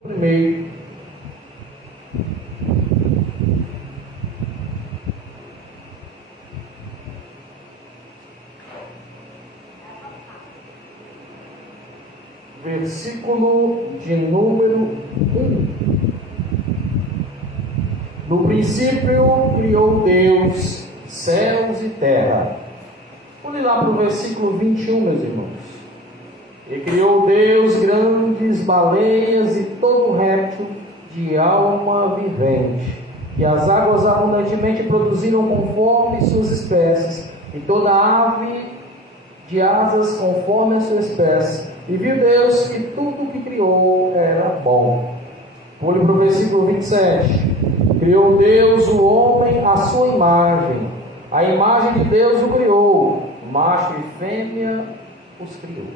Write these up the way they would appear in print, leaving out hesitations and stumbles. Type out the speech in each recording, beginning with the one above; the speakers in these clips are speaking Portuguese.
Primeiro, versículo de número 1. No princípio criou Deus céus e terra. Vamos lá para o versículo 21, meus irmãos. E criou Deus grandes baleias e todo réptil de alma vivente, e as águas abundantemente produziram conforme suas espécies, e toda ave de asas conforme a sua espécie. E viu Deus que tudo que criou era bom. Pule para o versículo 27. Criou Deus o homem à sua imagem, a imagem de Deus o criou, macho e fêmea os criou.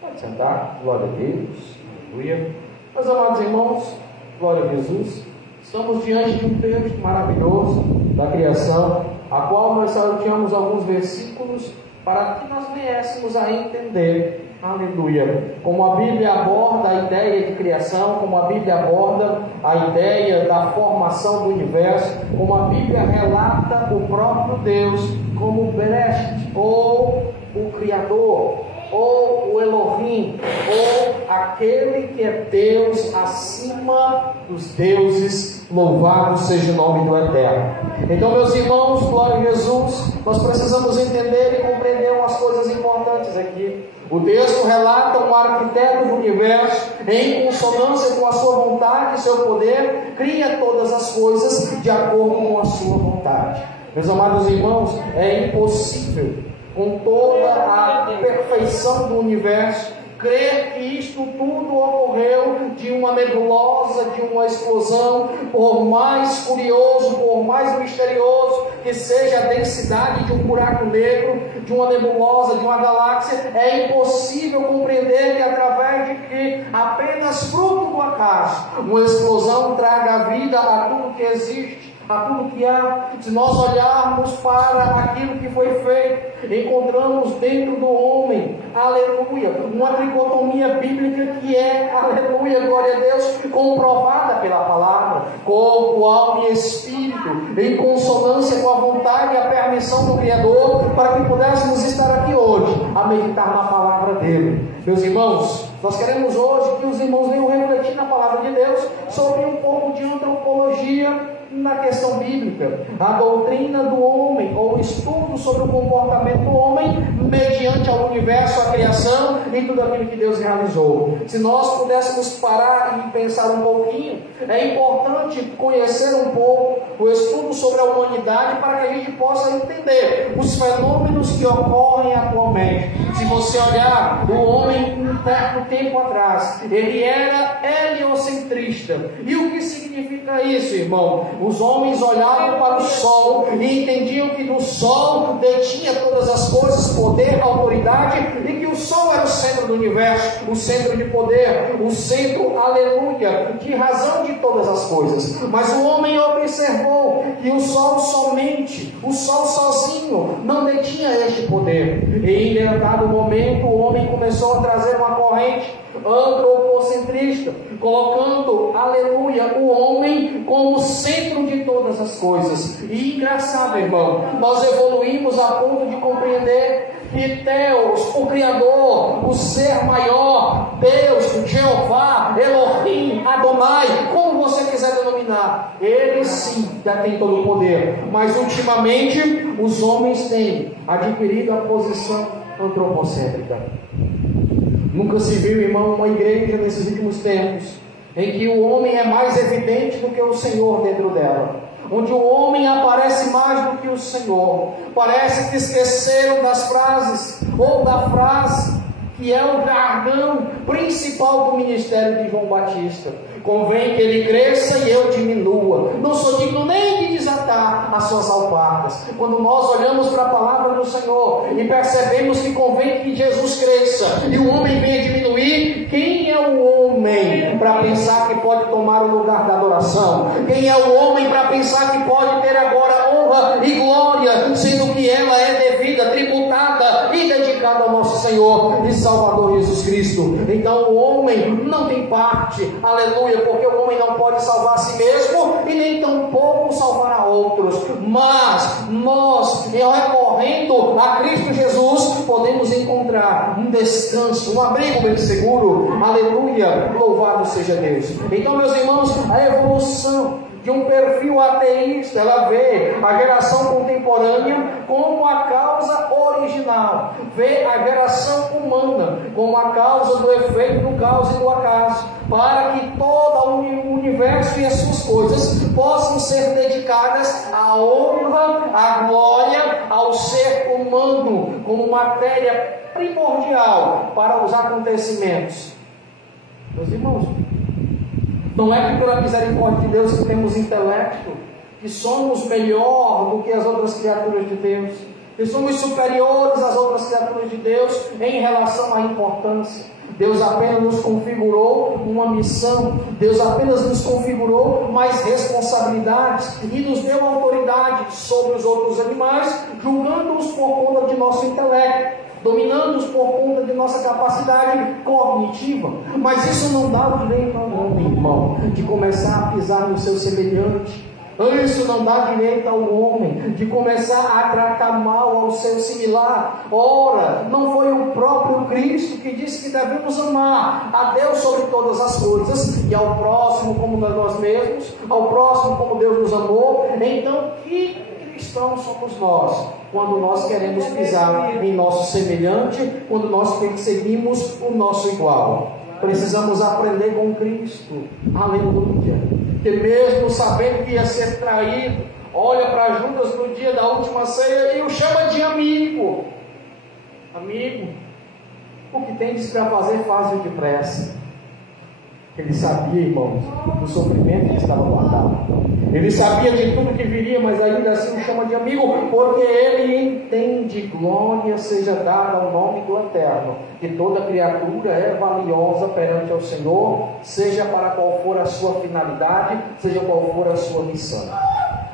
Pode sentar, glória a Deus, aleluia. Meus amados irmãos, glória a Jesus. Estamos diante de um texto maravilhoso da criação, a qual nós salteamos alguns versículos para que nós viéssemos a entender, aleluia, como a Bíblia aborda a ideia de criação, como a Bíblia aborda a ideia da formação do universo, como a Bíblia relata o próprio Deus como Bereshit, ou o Criador, ou o Elohim, ou aquele que é Deus acima dos deuses, louvado seja o nome do Eterno. Então, meus irmãos, glória a Jesus, nós precisamos entender e compreender umas coisas importantes aqui. O texto relata um arquiteto do universo, em consonância com a sua vontade e seu poder, cria todas as coisas de acordo com a sua vontade. Meus amados irmãos, é impossível, com toda a perfeição do universo, crer que isto tudo ocorreu de uma nebulosa, de uma explosão. Por mais curioso, por mais misterioso que seja a densidade de um buraco negro, de uma nebulosa, de uma galáxia, é impossível compreender que através de que apenas fruto do acaso, uma explosão traga a vida a tudo que existe, a tudo que há. Se nós olharmos para aquilo que foi feito, encontramos dentro do homem, aleluia, uma tricotomia bíblica que é, aleluia, glória a Deus, comprovada pela palavra, corpo, alma e espírito, em consonância com a vontade e a permissão do Criador, para que pudéssemos estar aqui hoje, a meditar na palavra dele. Meus irmãos, nós queremos hoje que os irmãos venham refletir na palavra de Deus sobre um pouco de antropologia na questão bíblica, a doutrina do homem, ou estudo sobre o comportamento do homem mediante ao universo, a criação e tudo aquilo que Deus realizou. Se nós pudéssemos parar e pensar um pouquinho, é importante conhecer um pouco o estudo sobre a humanidade para que a gente possa entender os fenômenos que ocorrem atualmente. Se você olhar o homem um certo tempo atrás, ele era heliocentrista. E o que significa isso, irmão? Os homens olhavam para o sol e entendiam que no sol detinha todas as coisas, poder, autoridade, e que o sol era o centro do universo, o centro de poder, o centro, aleluia, de razão de todas as coisas. Mas o homem observou que o sol somente, o sol sozinho, não detinha este poder. E em dado momento o homem começou a trazer uma corrente antropocentrista, colocando, aleluia, o homem como centro de todas as coisas. E engraçado, irmão, nós evoluímos a ponto de compreender que Deus, o Criador, o ser maior, Deus, Jeová, Elohim, Adonai, como você quiser denominar, ele sim já tem todo o poder. Mas ultimamente os homens têm adquirido a posição antropocêntrica. Nunca se viu, irmão, uma igreja nesses últimos tempos em que o homem é mais evidente do que o Senhor dentro dela, onde o homem aparece mais do que o Senhor. Parece que esqueceram das frases, ou da frase que é o jargão principal do ministério de João Batista: convém que ele cresça e eu diminua, não sou digno nem de desatar as suas alparcas. Quando nós olhamos para a palavra do Senhor e percebemos que convém que Jesus cresça e o homem venha diminuir, quem é o homem para pensar que pode tomar o lugar da adoração? Quem é o homem para pensar que pode ter agora honra e glória, sendo que ela é devida, tributada e dedicada ao nosso nosso Senhor e Salvador Jesus Cristo. Então o homem não tem parte, aleluia, porque o homem não pode salvar a si mesmo e nem tampouco salvar a outros, mas nós, recorrendo a Cristo Jesus, podemos encontrar um descanso, um abrigo bem seguro, aleluia, louvado seja Deus. Então, meus irmãos, a evolução de um perfil ateísta, ela vê a geração contemporânea como a causa original, vê a geração humana como a causa do efeito do caos e do acaso, para que todo o universo e as suas coisas possam ser dedicadas à honra, à glória, ao ser humano como matéria primordial para os acontecimentos. Meus irmãos, não é que pela misericórdia de Deus que temos intelecto, que somos melhor do que as outras criaturas de Deus, que somos superiores às outras criaturas de Deus em relação à importância. Deus apenas nos configurou uma missão, Deus apenas nos configurou mais responsabilidades e nos deu autoridade sobre os outros animais, julgando-os por conta de nosso intelecto, dominando-os por conta de nossa capacidade cognitiva. Mas isso não dá o direito ao homem, irmão, de começar a pisar no seu semelhante. Isso não dá direito ao homem de começar a tratar mal ao seu similar. Ora, não foi o próprio Cristo que disse que devemos amar a Deus sobre todas as coisas e ao próximo como nós mesmos, ao próximo como Deus nos amou? Então, que cristãos somos nós quando nós queremos pisar em nosso semelhante, quando nós perseguimos o nosso igual? Precisamos aprender com Cristo, aleluia, que mesmo sabendo que ia ser traído, olha para Judas no dia da última ceia e o chama de amigo. Amigo, o que tens para fazer, faz-o depressa. Ele sabia, irmãos, do sofrimento que estava guardado. Ele sabia de tudo que viria, mas ainda assim o chama de amigo, porque ele entende: glória seja dada ao nome do Eterno, que toda criatura é valiosa perante ao Senhor, seja para qual for a sua finalidade, seja qual for a sua missão.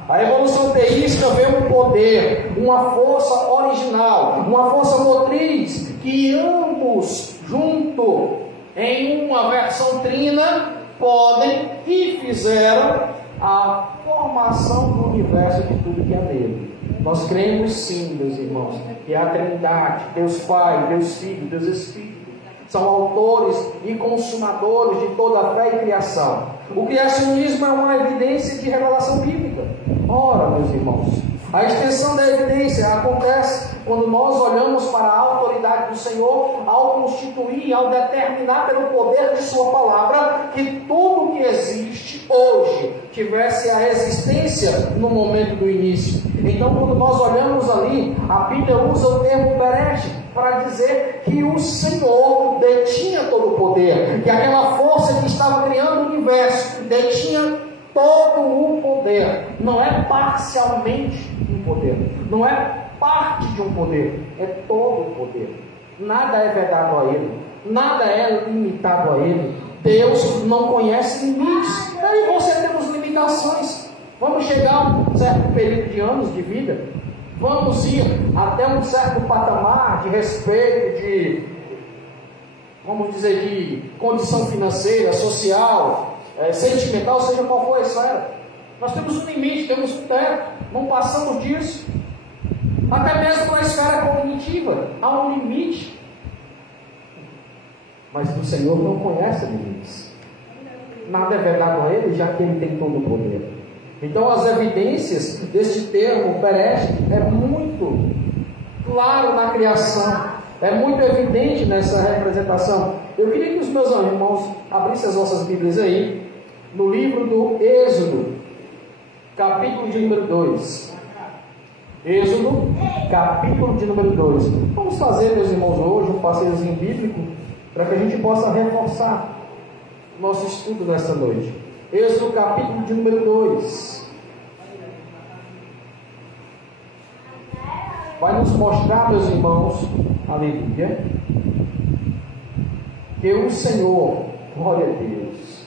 A evolução teísta vê um poder, uma força original, uma força motriz, que ambos juntos, em uma versão trina, podem e fizeram a formação do universo de tudo que há nele. Nós cremos sim, meus irmãos, que a Trindade, Deus Pai, Deus Filho, Deus Espírito, são autores e consumadores de toda a fé e criação. O criacionismo é uma evidência de revelação bíblica. Ora, meus irmãos, a extensão da evidência acontece quando nós olhamos para a autoridade do Senhor ao constituir, ao determinar pelo poder de sua palavra que tudo que existe hoje tivesse a existência no momento do início. Então, quando nós olhamos ali, a Bíblia usa o termo Bereshit para dizer que o Senhor detinha todo o poder, que aquela força que estava criando o universo detinha todo o poder. Não é parcialmente um poder, não é parte de um poder, é todo o poder. Nada é vedado a ele, nada é limitado a ele. Deus não conhece limites. Eu e você temos limitações. Vamos chegar a um certo período de anos de vida, vamos ir até um certo patamar de respeito, de, vamos dizer, de condição financeira, social, sentimental, seja qual for a esfera. Nós temos um limite, temos um teto, não passamos disso. Até mesmo na esfera cognitiva há um limite, mas o Senhor não conhece limites. Nada é vedado a ele, já que ele tem todo o poder. Então as evidências deste termo Bereshit é muito claro na criação, é muito evidente nessa representação. Eu queria que os meus irmãos abrissem as nossas Bíblias aí no livro do Êxodo, capítulo de número 2. Êxodo, capítulo de número 2. Vamos fazer, meus irmãos, hoje um passeiozinho bíblico para que a gente possa reforçar o nosso estudo nesta noite. Êxodo, capítulo de número 2. Vai nos mostrar, meus irmãos, aleluia, que o Senhor, glória a Deus,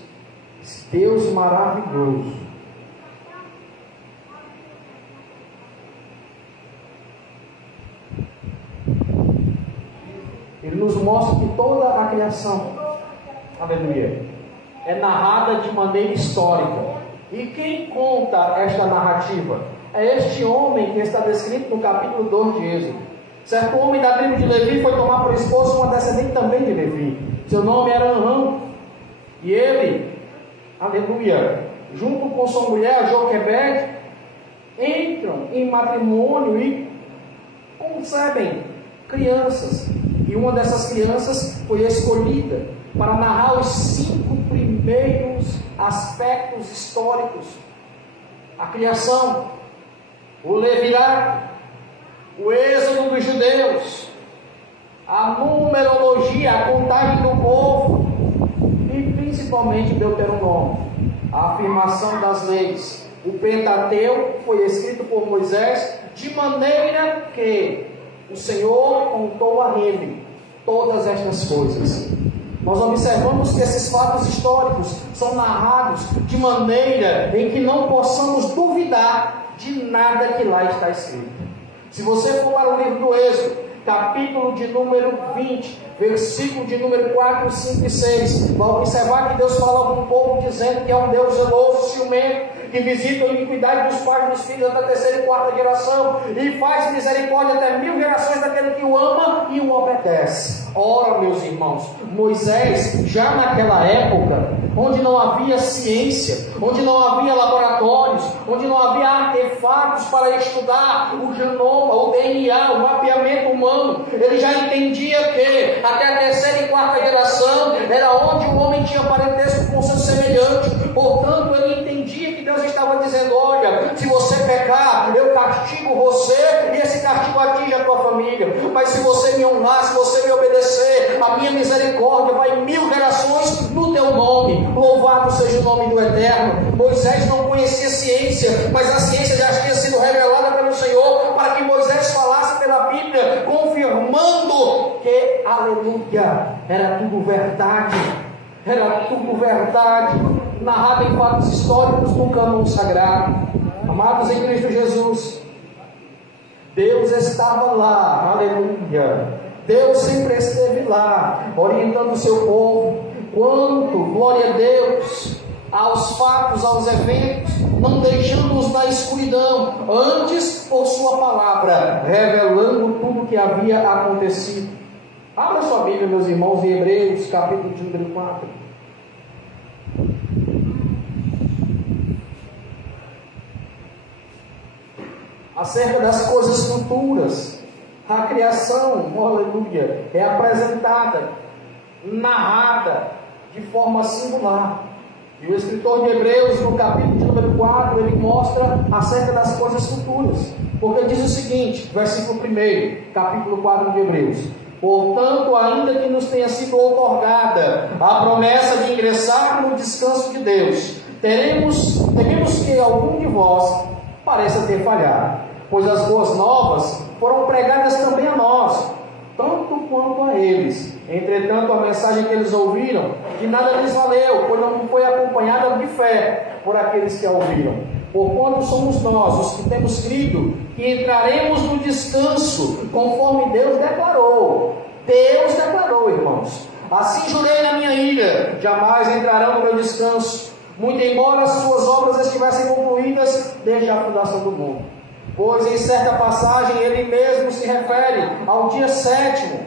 Deus maravilhoso, criação. Aleluia. É narrada de maneira histórica. E quem conta esta narrativa? É este homem que está descrito no capítulo 2 de Êxodo. Certo homem da tribo de Levi foi tomar por esposa uma descendente também de Levi. Seu nome era Anrão. E ele, aleluia, junto com sua mulher Joquebede, entram em matrimônio e concebem crianças. E uma dessas crianças foi escolhida para narrar os 5 primeiros aspectos históricos: a criação, o Levirato, o êxodo dos judeus, a numerologia, a contagem do povo e principalmente Deuteronômio, a afirmação das leis. O Pentateuco foi escrito por Moisés de maneira que o Senhor contou a ele todas estas coisas. Nós observamos que esses fatos históricos são narrados de maneira em que não possamos duvidar de nada que lá está escrito. Se você for para o livro do Êxodo, capítulo de número 20, versículo de número 4, 5 e 6, vai observar que Deus fala com o povo dizendo que é um Deus zeloso, ciumento, que visita a iniquidade dos pais e dos filhos da terceira e quarta geração, e faz misericórdia até 1000 gerações daquele que o ama e o obedece. Ora, meus irmãos, Moisés, já naquela época, onde não havia ciência, onde não havia laboratórios, onde não havia artefatos para estudar o genoma, o DNA, o mapeamento humano, ele já entendia que até a terceira e quarta geração era onde o homem tinha parentesco com seu semelhante. Portanto, ele entendia que Deus estava dizendo: olha, se você pecar, eu castigo você, e esse castigo atinge a tua família. Mas se você me honrar, se você me obedecer, a minha misericórdia vai 1000 gerações no teu nome. Louvado seja o nome do Eterno. Moisés não conhecia ciência, mas a ciência já tinha sido revelada pelo Senhor, para que Moisés falasse pela Bíblia, confirmando que, aleluia, era tudo verdade. Era tudo verdade, narrado em fatos históricos no cânon sagrado. Amados em Cristo Jesus, Deus estava lá, aleluia. Deus sempre esteve lá, orientando o seu povo. Quanto, glória a Deus, aos fatos, aos eventos, não deixando-os na escuridão, antes, por sua palavra, revelando tudo o que havia acontecido. Abra sua Bíblia, meus irmãos, em Hebreus, capítulo de número 4. Acerca das coisas futuras, a criação, aleluia, é apresentada, narrada de forma singular. E o escritor de Hebreus, no capítulo de número 4, ele mostra acerca das coisas futuras. Porque diz o seguinte, versículo 1, capítulo 4 de Hebreus: portanto, ainda que nos tenha sido outorgada a promessa de ingressar no descanso de Deus, tememos que algum de vós pareça ter falhado, pois as boas novas foram pregadas também a nós, tanto quanto a eles. Entretanto, a mensagem que eles ouviram, de nada lhes valeu, pois não foi acompanhada de fé por aqueles que a ouviram. Porquanto somos nós, os que temos crido, que entraremos no descanso, conforme Deus declarou. Deus declarou, irmãos: assim jurei na minha ira, jamais entrarão no meu descanso, muito embora as suas obras estivessem concluídas desde a fundação do mundo. Pois em certa passagem ele mesmo se refere ao dia 7º,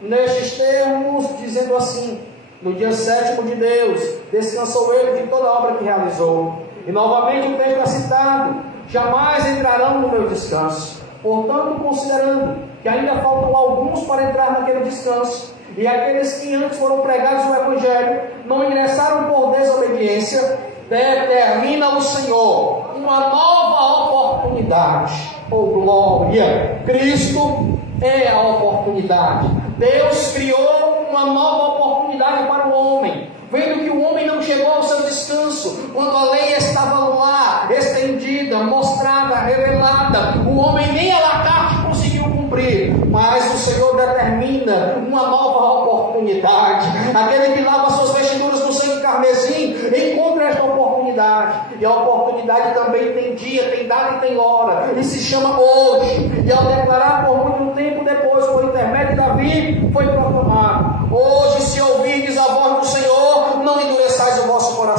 nestes termos, dizendo assim: no dia 7º de Deus, descansou ele de toda a obra que realizou. E novamente o texto é citado: jamais entrarão no meu descanso. Portanto, considerando que ainda faltam alguns para entrar naquele descanso, e aqueles que antes foram pregados o Evangelho não ingressaram por desobediência, determina o Senhor uma nova oportunidade. Oh glória! Cristo é a oportunidade. Deus criou uma nova oportunidade para o homem, vendo que o homem não chegou ao seu descanso quando a lei estava lá, estendida, mostrada, revelada. O homem nem a la carte conseguiu cumprir, mas o Senhor determina uma nova oportunidade. Aquele que lava suas vestiduras no sangue carmesim encontra esta oportunidade, e a oportunidade também tem dia, tem data e tem hora, e se chama hoje. E ao declarar por muito tempo depois, por intermédio de Davi, foi proclamado: hoje, se ouvir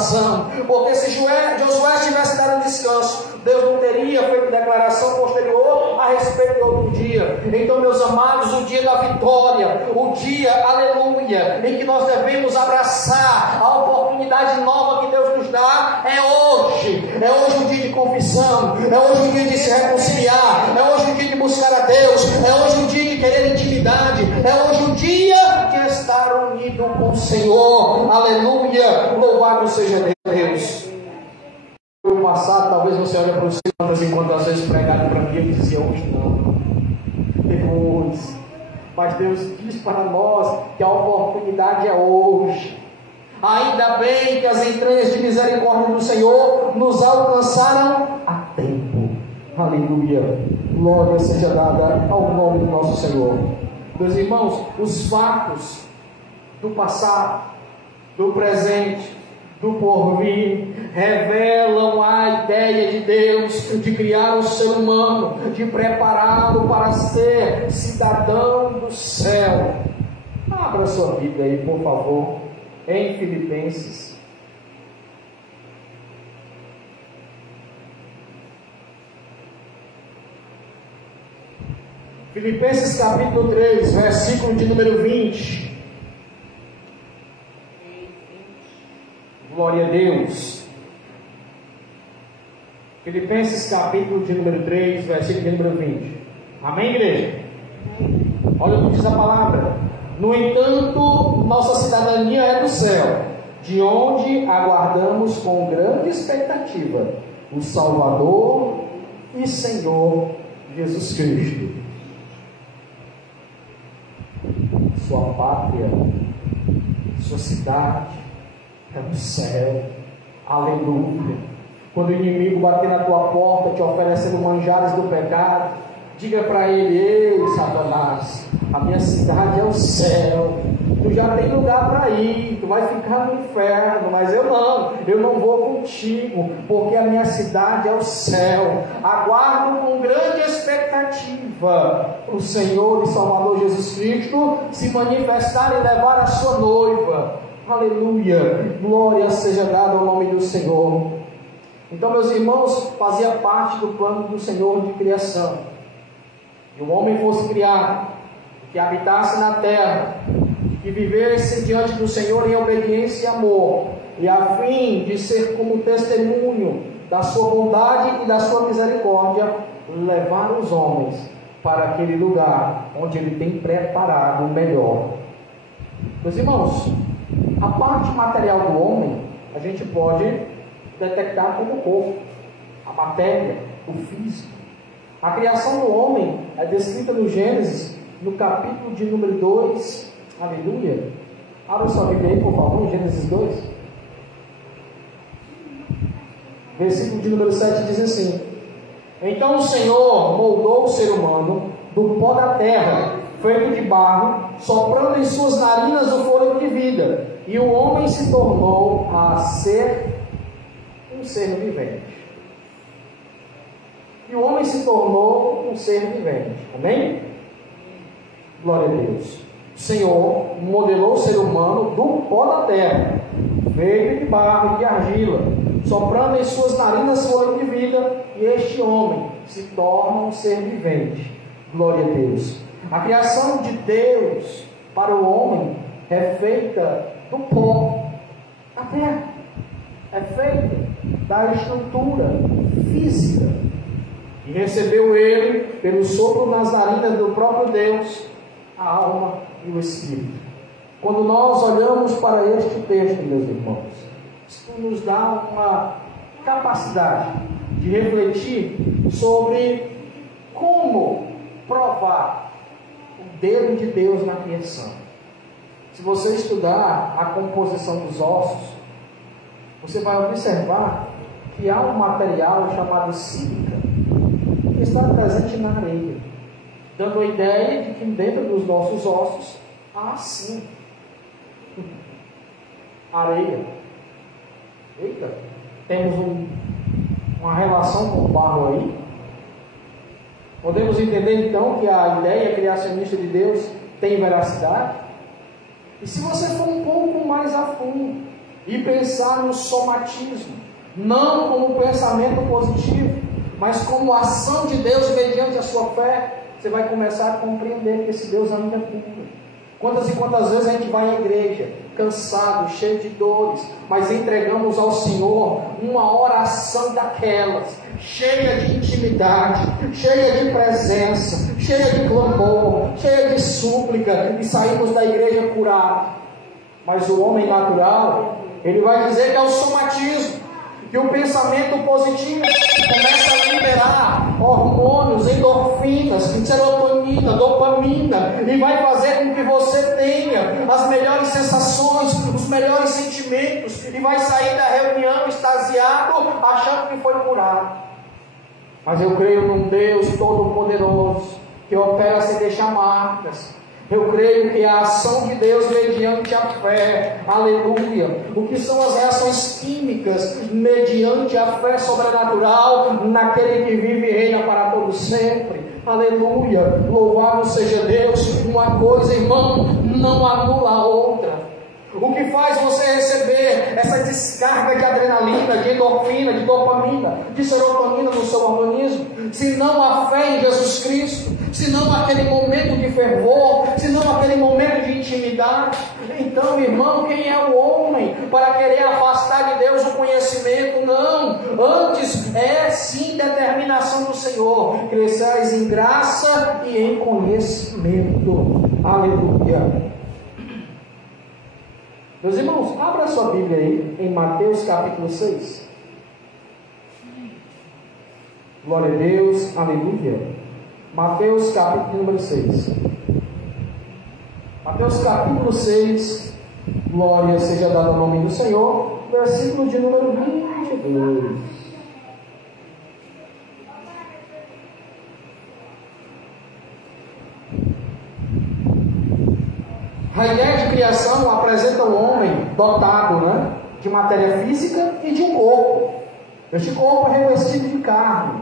razão, porque se Josué tivesse dado descanso, Deus não teria feito declaração posterior a respeito do outro dia. Então, meus amados, o dia da vitória, o dia, aleluia, em que nós devemos abraçar a oportunidade nova que Deus nos dá, é hoje. É hoje o dia de confissão, é hoje o dia de se reconciliar, é hoje o dia de buscar a Deus, é hoje o dia de querer intimidade, é hoje o dia de estar unido com o Senhor, aleluia, louvado seja Deus. No passado, talvez você olhe para os quantas enquanto às vezes pregado para mim, eu dizia, hoje não, depois, mas Deus diz para nós que a oportunidade é hoje. Ainda bem que as entranhas de misericórdia do Senhor nos alcançaram a tempo, aleluia, glória seja dada ao nome do nosso Senhor. Meus irmãos, os fatos do passado, do presente, do porvir, revelam a ideia de Deus de criar o ser humano, de prepará-lo para ser cidadão do céu. Abra sua Bíblia aí, por favor, em Filipenses. Filipenses capítulo 3, versículo de número 20. Glória a Deus. Filipenses capítulo de número 3, versículo de número 20. Amém, igreja? Olha o que diz a palavra. No entanto, nossa cidadania é do céu, de onde aguardamos com grande expectativa o Salvador e Senhor Jesus Cristo. Sua pátria, sua cidade é no céu, aleluia. Quando o inimigo bater na tua porta, te oferecendo manjares do pecado, diga para ele: ei, Satanás, a minha cidade é o céu, tu já tem lugar para ir, tu vai ficar no inferno, mas eu não vou contigo, porque a minha cidade é o céu. Aguardo com grande expectativa o Senhor e Salvador Jesus Cristo se manifestar e levar a sua noiva. Aleluia, glória seja dada ao nome do Senhor. Então, meus irmãos, fazia parte do plano do Senhor de criação, que o homem fosse criado, que habitasse na terra, que vivesse diante do Senhor em obediência e amor, e a fim de ser como testemunho da sua bondade e da sua misericórdia, levar os homens para aquele lugar onde Ele tem preparado o melhor. Meus irmãos, a parte material do homem, a gente pode detectar como o corpo, a matéria, o físico. A criação do homem é descrita no Gênesis, no capítulo de número 2, aleluia. Abra sua Bíblia aí, por favor, Gênesis 2. Versículo de número 7 diz assim: então o Senhor moldou o ser humano do pó da terra, feito de barro, soprando em suas narinas o fôlego de vida, e o homem se tornou a ser um ser vivente. E o homem se tornou um ser vivente. Amém? Glória a Deus. O Senhor modelou o ser humano do pó da terra, feito de barro e de argila, soprando em suas narinas fôlego de vida, e este homem se torna um ser vivente. Glória a Deus. A criação de Deus para o homem é feita do pó da terra, é feita da estrutura física, e recebeu ele, pelo sopro nas narinas do próprio Deus, a alma e o espírito. Quando nós olhamos para este texto, meus irmãos, isso nos dá uma capacidade de refletir sobre como provar o dedo de Deus na criação. Se você estudar a composição dos ossos, você vai observar que há um material chamado sílica que está presente na areia, dando a ideia de que dentro dos nossos ossos há sim areia. Eita, temos uma relação com o barro aí. Podemos entender então que a ideia criacionista de Deus tem veracidade? E se você for um pouco mais a fundo, e pensar no somatismo, não como pensamento positivo, mas como ação de Deus mediante a sua fé, você vai começar a compreender que esse Deus ainda cura. Quantas e quantas vezes a gente vai à igreja, cansado, cheio de dores, mas entregamos ao Senhor uma oração daquelas, cheia de intimidade, cheia de presença, cheia de clamor, cheia de súplica, e saímos da igreja curados. Mas o homem natural, ele vai dizer que é o somatismo, que o pensamento positivo começa a liberar hormônios, endorfinas, serotonina, dopamina, e vai fazer com que você tenha as melhores sensações, os melhores sentimentos, e vai sair da reunião extasiado, achando que foi curado. Mas eu creio num Deus Todo-Poderoso, que opera sem deixar marcas. Eu creio que a ação de Deus mediante a fé, aleluia, o que são as reações químicas mediante a fé sobrenatural naquele que vive e reina para todo sempre, aleluia, louvado seja Deus. Uma coisa, irmão, não anula a outra. O que faz você receber essa descarga de adrenalina, de endorfina, de dopamina, de serotonina no seu organismo, se não a fé em Jesus Cristo, se não aquele momento de fervor, se não aquele momento de intimidade? Então, irmão, quem é o homem para querer afastar de Deus o conhecimento? Não, antes é sim determinação do Senhor: cresceis em graça e em conhecimento. Aleluia. Meus irmãos, abra sua Bíblia aí, em Mateus capítulo 6. Glória a Deus, aleluia. Mateus capítulo número 6. Mateus capítulo 6, glória seja dada ao nome do Senhor, versículo de número 22. A ideia de criação apresenta um homem dotado, de matéria física e de um corpo. Este corpo é revestido de carne.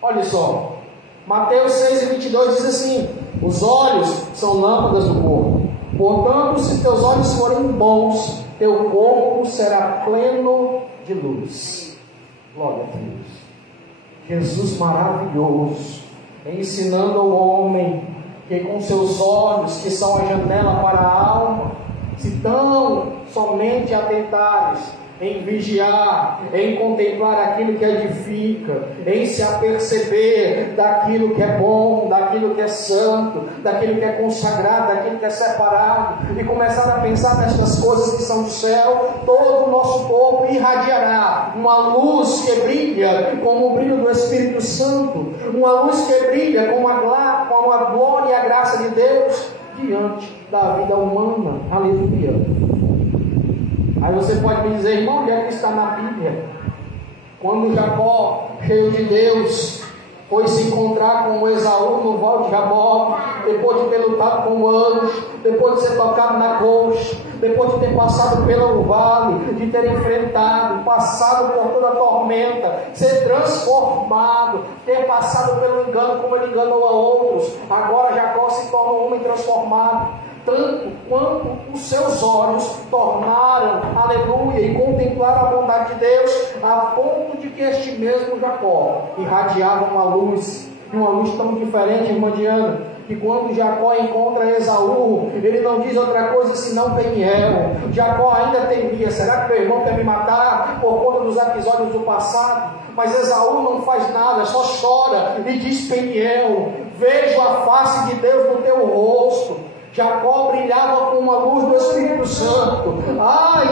Olha só, Mateus 6:22 diz assim: os olhos são lâmpadas do corpo. Portanto, se teus olhos forem bons, teu corpo será pleno de luz. Glória a Deus. Jesus maravilhoso, ensinando ao homem que com seus olhos, que são a janela para a alma, se tão somente atentares em vigiar, em contemplar aquilo que edifica, em se aperceber daquilo que é bom, daquilo que é santo, daquilo que é consagrado, daquilo que é separado, e começar a pensar nestas coisas que são do céu, todo o nosso corpo irradiará uma luz que brilha como o brilho do Espírito Santo, uma luz que brilha como a glória e a graça de Deus diante da vida humana. Aleluia. Aí você pode me dizer: irmão, onde é que está na Bíblia? Quando Jacó, cheio de Deus, foi se encontrar com o Esaú no Val de Jaboque, depois de ter lutado com o anjo, depois de ser tocado na coxa, depois de ter passado pelo vale, de ter enfrentado, passado por toda a tormenta, ser transformado, ter passado pelo engano como ele enganou a outros, agora Jacó se torna um homem transformado. Tanto quanto os seus olhos tornaram, aleluia, e contemplaram a bondade de Deus, a ponto de que este mesmo Jacó irradiava uma luz tão diferente, irmã Diana, que quando Jacó encontra Esaú, ele não diz outra coisa senão Peniel. Jacó ainda temia: será que meu irmão quer me matar por conta dos episódios do passado? Mas Esaú não faz nada, só chora e diz: Peniel, vejo a face de Deus no teu rosto. Jacó brilhava com uma luz do Espírito Santo.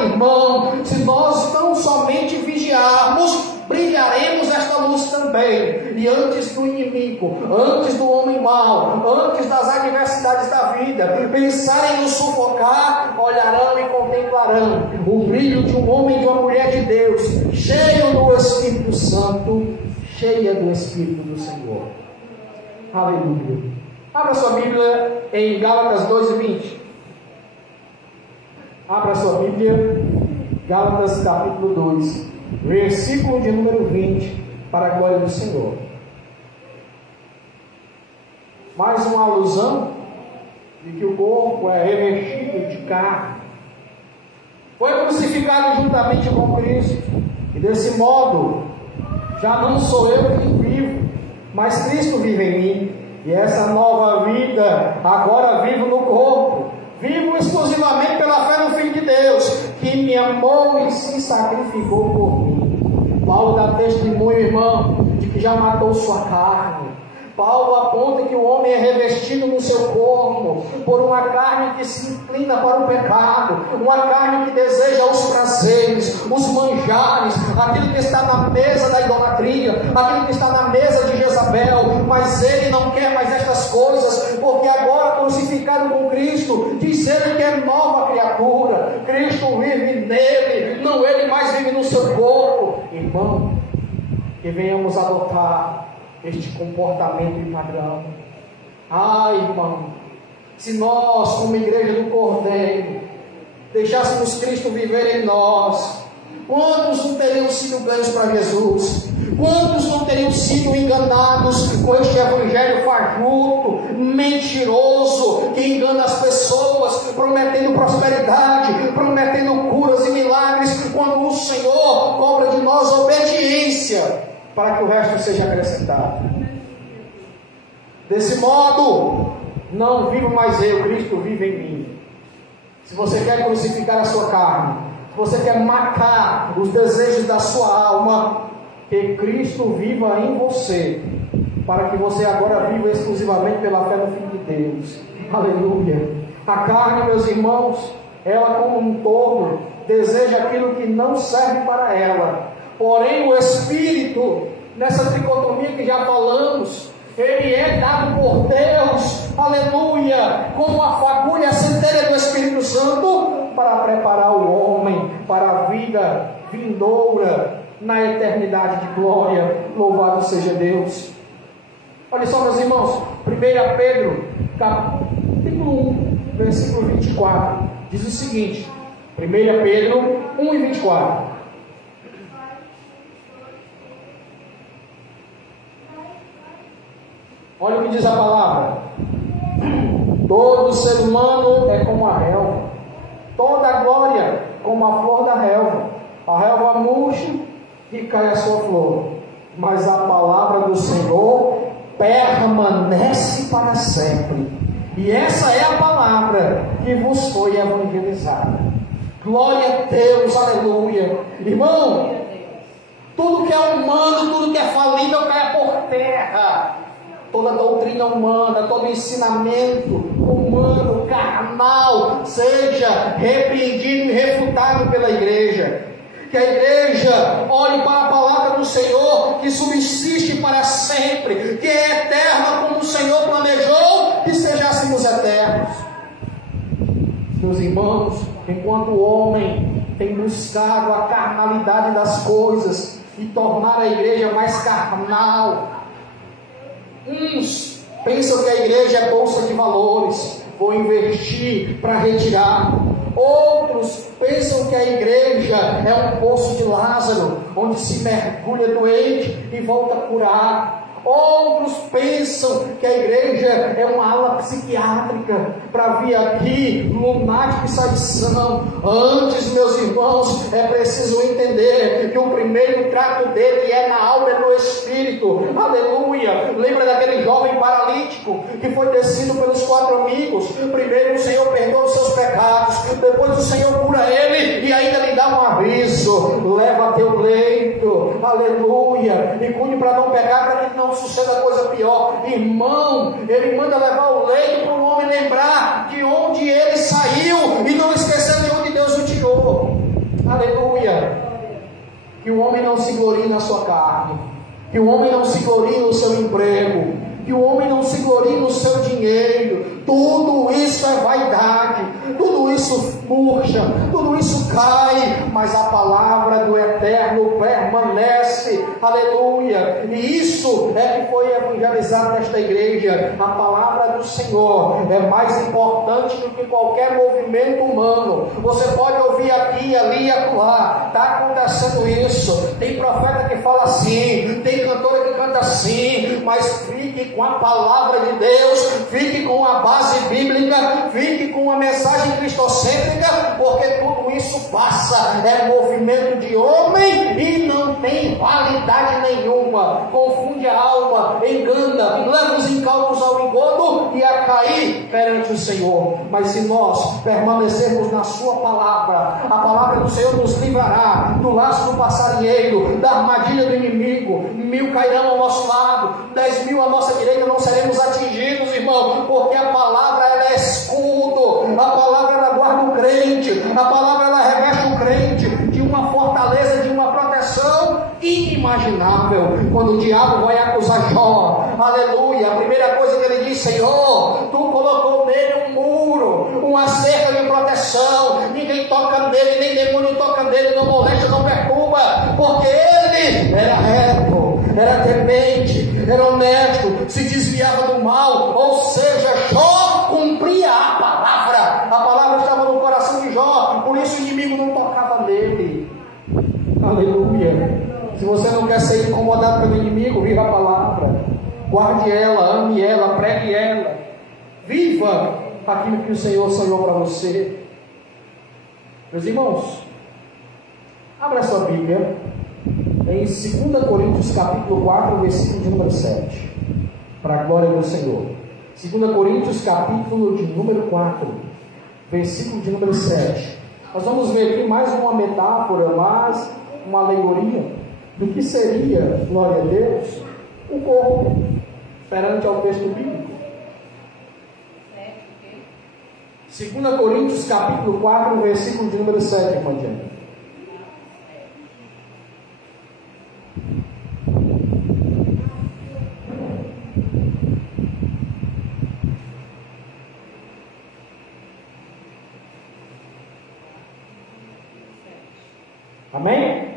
Irmão, se nós tão somente vigiarmos, brilharemos esta luz também. E antes do inimigo, antes do homem mau, antes das adversidades da vida pensarem nos sufocar, olharão e contemplarão o brilho de um homem e de uma mulher de Deus, cheio do Espírito Santo, cheia do Espírito do Senhor. Aleluia. Abra sua Bíblia em Gálatas 2:20. Abra sua Bíblia, Gálatas capítulo 2, versículo de número 20, para a glória do Senhor. Mais uma alusão de que o corpo é revestido de carne. foi crucificado juntamente com Cristo, e desse modo, já não sou eu que vivo, mas Cristo vive em mim, e essa nova vida, agora vivo no corpo, vivo exclusivamente pela fé no Filho de Deus, que me amou e se sacrificou por mim. Paulo dá testemunho, irmão, de que já matou sua carne. Paulo aponta que o homem é revestido no seu corpo por uma carne que se inclina para o pecado, uma carne que deseja os prazeres, os manjares, aquilo que está na mesa da idolatria, aquilo que está na mesa de Jezabel, mas ele não quer mais estas coisas, porque agora crucificado com Cristo, diz ele que é nova criatura, Cristo vive nele, não ele mais vive no seu corpo. Irmão, que venhamos adotar este comportamento e padrão. Ai, irmão, se nós, como igreja do Cordeiro, deixássemos Cristo viver em nós, quantos não teriam sido ganhos para Jesus? Quantos não teriam sido enganados com este evangelho fajuto, mentiroso, que engana as pessoas, prometendo prosperidade, prometendo curas e milagres, quando o Senhor cobra de nós obediência, para que o resto seja acrescentado. Desse modo, não vivo mais eu, Cristo vive em mim. Se você quer crucificar a sua carne, se você quer matar os desejos da sua alma, que Cristo viva em você, para que você agora viva exclusivamente pela fé no Filho de Deus. Aleluia. A carne, meus irmãos, ela como um todo deseja aquilo que não serve para ela. Porém, o Espírito, nessa tricotomia que já falamos, ele é dado por Deus, aleluia, como a fagulha, a centelha do Espírito Santo, para preparar o homem para a vida vindoura, na eternidade de glória. Louvado seja Deus. Olha só, meus irmãos, 1 Pedro, capítulo 1, versículo 24, diz o seguinte, 1 Pedro 1 e 24. Olha o que diz a palavra. Todo ser humano é como a relva, toda a glória como a flor da relva. A relva murcha e cai a sua flor, mas a palavra do Senhor permanece para sempre. E essa é a palavra que vos foi evangelizada. Glória a Deus, aleluia. Irmão, tudo que é humano, tudo que é falível cai por terra. Toda doutrina humana, todo ensinamento humano, carnal, seja repreendido e refutado pela igreja. Que a igreja olhe para a palavra do Senhor, que subsiste para sempre, que é eterna como o Senhor planejou que sejássemos eternos. Meus irmãos, enquanto o homem tem buscado a carnalidade das coisas e tornar a igreja mais carnal, uns pensam que a igreja é bolsa de valores, vou investir para retirar. Outros pensam que a igreja é um poço de Lázaro, onde se mergulha doente e volta a curar. Outros pensam que a igreja é uma ala psiquiátrica para vir aqui, lunático e sadição. Antes, meus irmãos, é preciso entender que o primeiro trato dele é na alma e no espírito. Aleluia! Lembra daquele jovem paralítico que foi descido pelos 4 amigos? Primeiro o Senhor perdoa os seus pecados, depois o Senhor cura ele e ainda lhe dá um aviso: leva teu leito, aleluia, e cuide para não pegar, para que não suceda coisa pior. Irmão, ele manda levar o leito para o homem lembrar de onde ele saiu e não esquecer de onde Deus o tirou. Aleluia. Que o homem não se glorie na sua carne, que o homem não se glorie no seu emprego, que o homem não se glorie no seu dinheiro. Tudo isso é vaidade, tudo isso murcha, tudo isso cai, mas a palavra do Eterno permanece. Aleluia. E isso é que foi evangelizado nesta igreja. A palavra do Senhor é mais importante do que qualquer movimento humano. Você pode ouvir aqui, ali e acolá, está acontecendo isso, tem profeta que fala assim, tem cantora que canta assim, mas fique com a palavra de Deus, fique com a base bíblica, fique com uma mensagem cristocêntrica, porque tudo isso passa, é movimento de homem e não tem validade nenhuma, confunde a alma, engana, leva os incautos ao engodo e a cair perante o Senhor. Mas se nós permanecermos na sua palavra, a palavra do Senhor nos livrará do laço do passarinheiro, da armadilha do inimigo. 1000 cairão ao nosso lado, 10.000 à nossa direita, não seremos atingidos, irmão, porque a palavra ela é escudo, a palavra ela guarda o crente, a palavra ela reveste o crente de uma fortaleza, de uma proteção inimaginável. Quando o diabo vai acusar Jó, aleluia, a primeira coisa que ele diz: Senhor, tu colocou nele um muro, uma cerca de proteção, ninguém toca nele, nem demônio toca nele, não molesta, não perturba, porque ele era reto, era temente, era honesto, se desviava do mal, ou seja, Jó cumpria a palavra estava no coração de Jó, por isso o inimigo não tocava nele. Aleluia. Se você não quer ser incomodado pelo inimigo, viva a palavra, guarde ela, ame ela, pregue ela, viva aquilo que o Senhor sonhou para você. Meus irmãos, abra sua Bíblia em 2 Coríntios capítulo 4, versículo de número 7, para a glória do Senhor. 2 Coríntios capítulo de número 4, versículo de número 7. Nós vamos ver aqui mais uma metáfora, mais uma alegoria do que seria, glória a Deus, o corpo perante ao texto bíblico. 2 Coríntios capítulo 4, versículo de número 7, irmã Diana. Amém?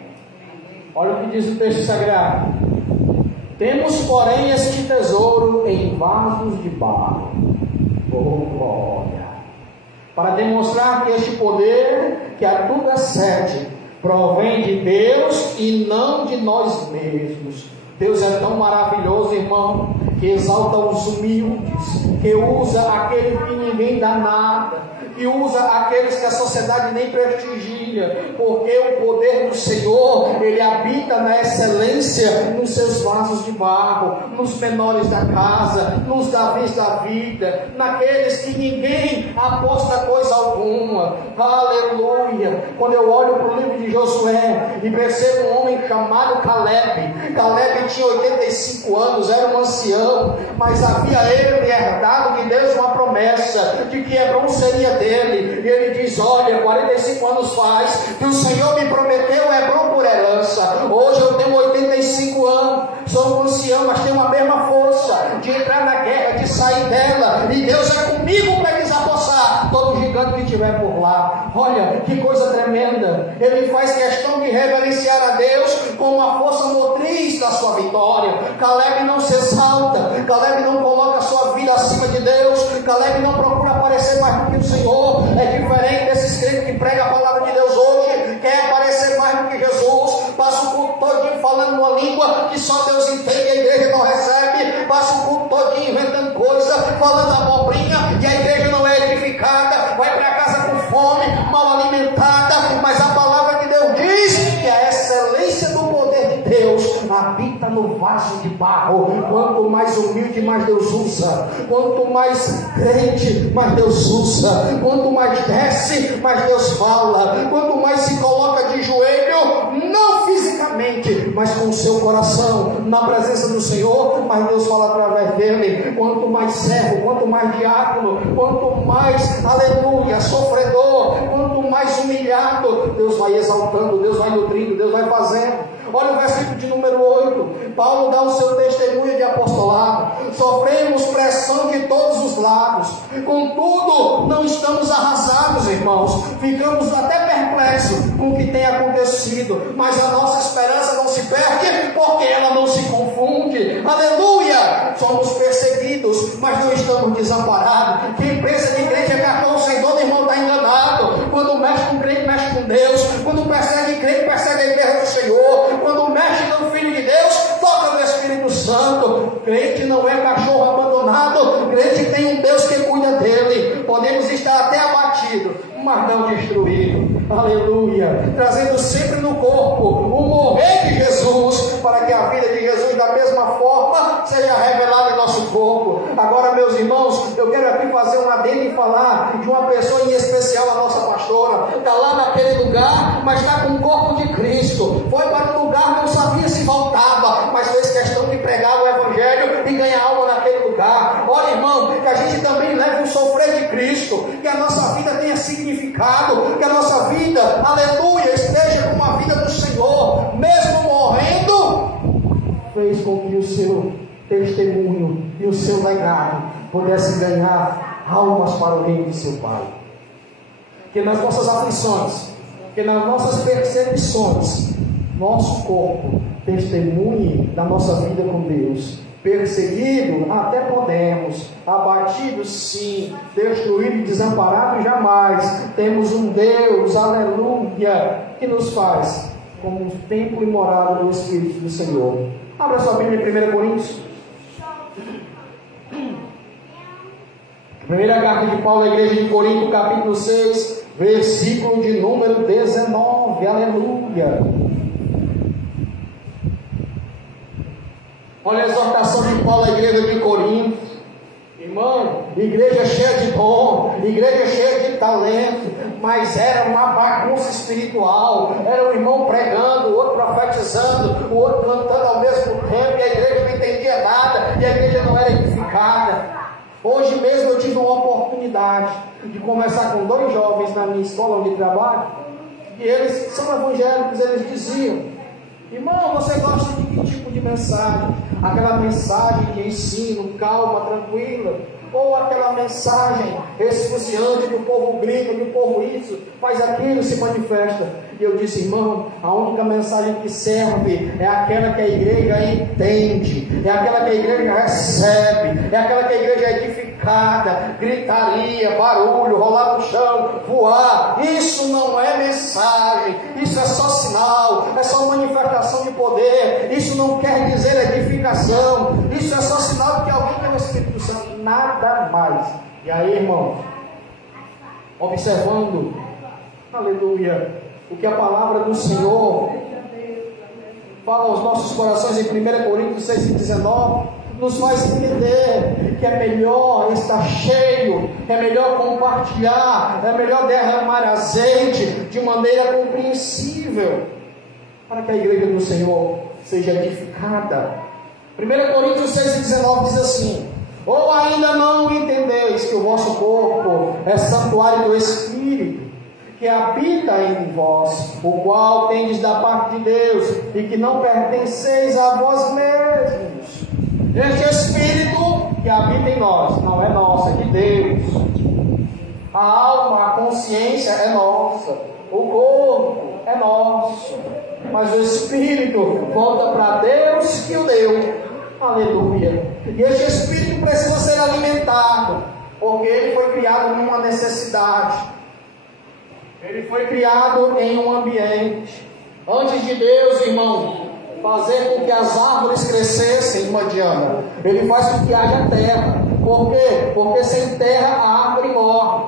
Olha o que diz o texto sagrado: temos, porém, este tesouro em vasos de barro, glória, para demonstrar que este poder que a tudo excede provém de Deus e não de nós mesmos. Deus é tão maravilhoso, irmão, que exalta os humildes, que usa aquele que ninguém dá nada, que usa aqueles que a sociedade nem prestigia, porque o poder do Senhor, ele habita na excelência, nos seus vasos de barro, nos menores da casa, nos Davis da vida, naqueles que ninguém aposta coisa alguma. Aleluia! Quando eu olho para o livro de Josué e percebo um homem chamado Caleb. Caleb tinha 85 anos, era um ancião, mas havia ele herdado de Deus uma promessa de que Hebron seria dele. E ele diz: olha, 45 anos faz que o Senhor me prometeu Hebron por herança. Hoje eu tenho 85 anos, sou um ancião, mas tenho a mesma força de entrar na guerra, de sair dela, e Deus é comigo para desapossar todo gigante que estiver por lá. Olha que coisa tremenda. Ele faz questão de reverenciar a Deus como a força motriz da sua vitória. Caleb não se exalta, Caleb não coloca a sua vida acima de Deus, Caleb não procura aparecer mais do que o Senhor. É diferente desses crentes que pregam a palavra de Deus hoje, quer aparecer mais do que Jesus, passa o culto todinho falando uma língua que só Deus entende, a igreja não recebe, passa o culto todinho inventando coisa, falando abobrinha, e a igreja não é edificada, vai para casa com fome, mal alimentada. Mas a palavra de Deus diz que a excelência do poder de Deus habita no vaso de barro. Quanto mais humilde, mais Deus usa. Quanto mais crente, mais Deus usa. Quanto mais desce, mais Deus fala. Quanto mais se coloca de joelho, não fisicamente, mas com o seu coração na presença do Senhor, mais Deus fala através dele. Quanto mais servo, quanto mais diácono, quanto mais, aleluia, sofredor, quanto mais humilhado, Deus vai exaltando, Deus vai nutrindo, Deus vai fazendo. Olha o versículo de número 8. Paulo dá o seu testemunho de apostolado. Sofremos pressão de todos os lados, contudo não estamos arrasados, irmãos. Ficamos até perplexos com o que tem acontecido, mas a nossa esperança não se perde, porque ela não se confunde. Aleluia! Somos perseguidos, mas não estamos desamparados. Quem pensa que crente é cartão sem dono, irmão, está enganado. Quando mexe com crente, mexe com Deus. Quando persegue crente, persegue a igreja do Senhor. Quando mexe no Filho de Deus, toca no Espírito Santo. Crente não é cachorro abandonado. Crente tem um Deus que cuida mas está com o corpo de Cristo. Foi para um lugar, não sabia se voltava, mas fez questão de pregar o Evangelho e ganhar alma naquele lugar. Olha, irmão, que a gente também leve o sofrer de Cristo, que a nossa vida tenha significado, que a nossa vida, aleluia, esteja como a vida do Senhor, mesmo morrendo, fez com que o seu testemunho e o seu legado pudesse ganhar almas para o reino de seu Pai. Que nas nossas aflições, que nas nossas perseguições, nosso corpo testemunhe da nossa vida com Deus. Perseguido até podemos, abatido sim, destruído e desamparado jamais. Temos um Deus, aleluia, que nos faz como um templo e morada do Espírito do Senhor. Abra sua Bíblia em 1 Coríntios. Primeira carta de Paulo à igreja de Corinto, capítulo 6, versículo de número 19. Aleluia. Olha a exortação de Paulo à igreja de Corinto. Irmão, igreja cheia de dom, igreja cheia de talento, mas era uma bagunça espiritual. Era um irmão pregando, o outro profetizando, o outro cantando ao mesmo tempo, e a igreja não entendia nada, e a igreja não era edificada. Hoje mesmo eu tive uma oportunidade de conversar com 2 jovens na minha escola onde trabalho, e eles são evangélicos. Eles diziam: irmão, você gosta de que tipo de mensagem? Aquela mensagem de ensino, calma, tranquila? Ou aquela mensagem esfuziante que o povo grita, que o povo isso, faz aquilo, se manifesta? E eu disse: irmão, a única mensagem que serve é aquela que a igreja entende, é aquela que a igreja recebe, é aquela que a igreja é edificada. Gritaria, barulho, rolar no chão, voar, isso não é mensagem, isso é só sinal, é só manifestação de poder, isso não quer dizer edificação, isso é só sinal de que alguém tem o Espírito Santo, nada mais. E aí, irmão, observando, aleluia, o que a palavra do Senhor fala aos nossos corações em 1 Coríntios 6,19, nos faz entender que é melhor estar cheio, é melhor compartilhar, é melhor derramar azeite de maneira compreensível, para que a igreja do Senhor seja edificada. 1 Coríntios 6,19 diz assim: ou ainda não entendeis que o vosso corpo é santuário do Espírito, que habita em vós, o qual tendes da parte de Deus, e que não pertenceis a vós mesmos. Este Espírito que habita em nós não é nosso, é de Deus. A alma, a consciência é nossa, o corpo é nosso, mas o Espírito volta para Deus que o deu. Aleluia. E este Espírito precisa ser alimentado, porque ele foi criado numa necessidade. Ele foi criado em um ambiente. Antes de Deus, irmão, fazer com que as árvores crescessem, Madiana, ele faz com que haja terra. Por quê? Porque sem terra a árvore morre.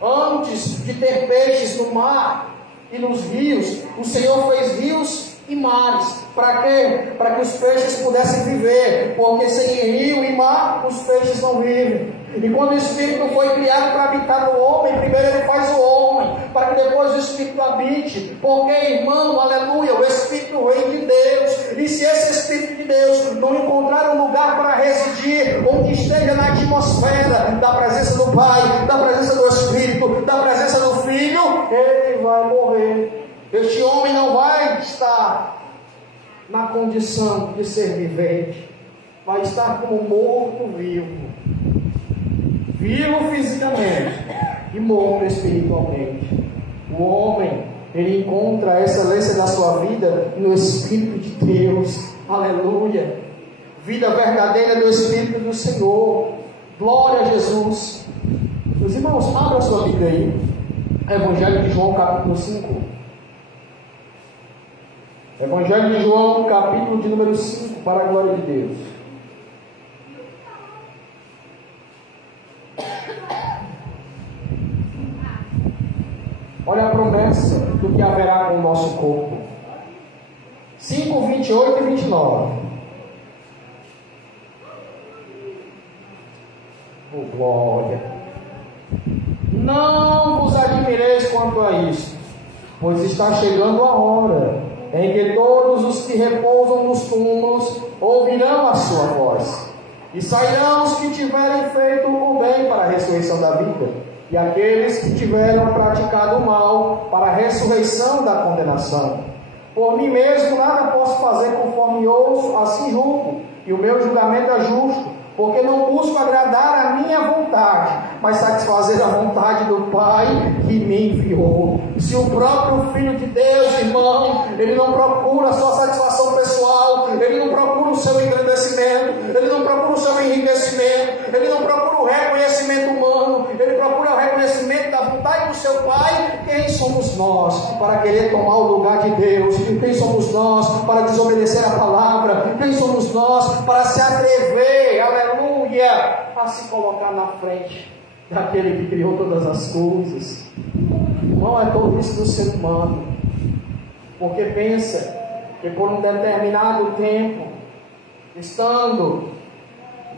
Antes de ter peixes no mar e nos rios, o Senhor fez rios e mares. Para quê? Para que os peixes pudessem viver, porque sem rio e mar os peixes não vivem. E quando o Espírito foi criado para habitar no homem, primeiro ele faz o homem, para que depois o Espírito habite. Porque, irmão, aleluia, o Espírito vem de Deus, e se esse Espírito de Deus não encontrar um lugar para residir, onde esteja na atmosfera da presença do Pai, da presença do Espírito, da presença do Filho, ele vai morrer. Este homem não vai estar na condição de ser vivente, vai estar como morto vivo. Vivo fisicamente e morto espiritualmente. O homem, ele encontra a excelência da sua vida no Espírito de Deus. Aleluia. Vida verdadeira do Espírito do Senhor. Glória a Jesus. Meus irmãos, abra a sua Bíblia aí. Evangelho de João, capítulo 5. Evangelho de João, capítulo de número 5, para a glória de Deus. Olha a promessa do que haverá com o nosso corpo. 5, 28 e 29. Oh, glória! Não vos admireis quanto a isto. pois está chegando a hora em que todos os que repousam nos túmulos ouvirão a sua voz, e sairão os que tiverem feito o bem para a ressurreição da vida, e aqueles que tiveram praticado o mal para a ressurreição da condenação. Por mim mesmo nada posso fazer conforme ouço, assim julgo, e o meu julgamento é justo, porque não busco agradar a minha vontade, mas satisfazer a vontade do Pai que me enviou. Se o próprio Filho de Deus, irmão, ele não procura a sua satisfação pessoal, ele não procura o seu engrandecimento, ele não procura o seu enriquecimento, ele não procura o reconhecimento humano, ele procura o reconhecimento da vontade do seu Pai. Quem somos nós para querer tomar o lugar de Deus? Quem somos nós para desobedecer a palavra? Quem somos nós para se atrever, aleluia, a se colocar na frente daquele que criou todas as coisas? Não é todo isso do ser humano, porque pensa que por um determinado tempo, estando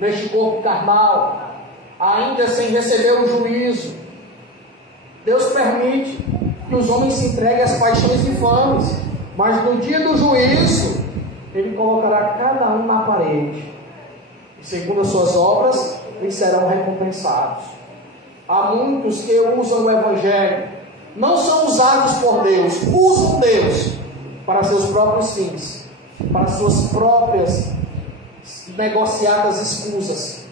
neste corpo carnal, ainda sem receber o juízo, Deus permite que os homens se entreguem às paixões infames, mas no dia do juízo, Ele colocará cada um na parede, e segundo as suas obras, eles serão recompensados. Há muitos que usam o Evangelho, não são usados por Deus, usam Deus para seus próprios fins, para suas próprias negociadas escusas,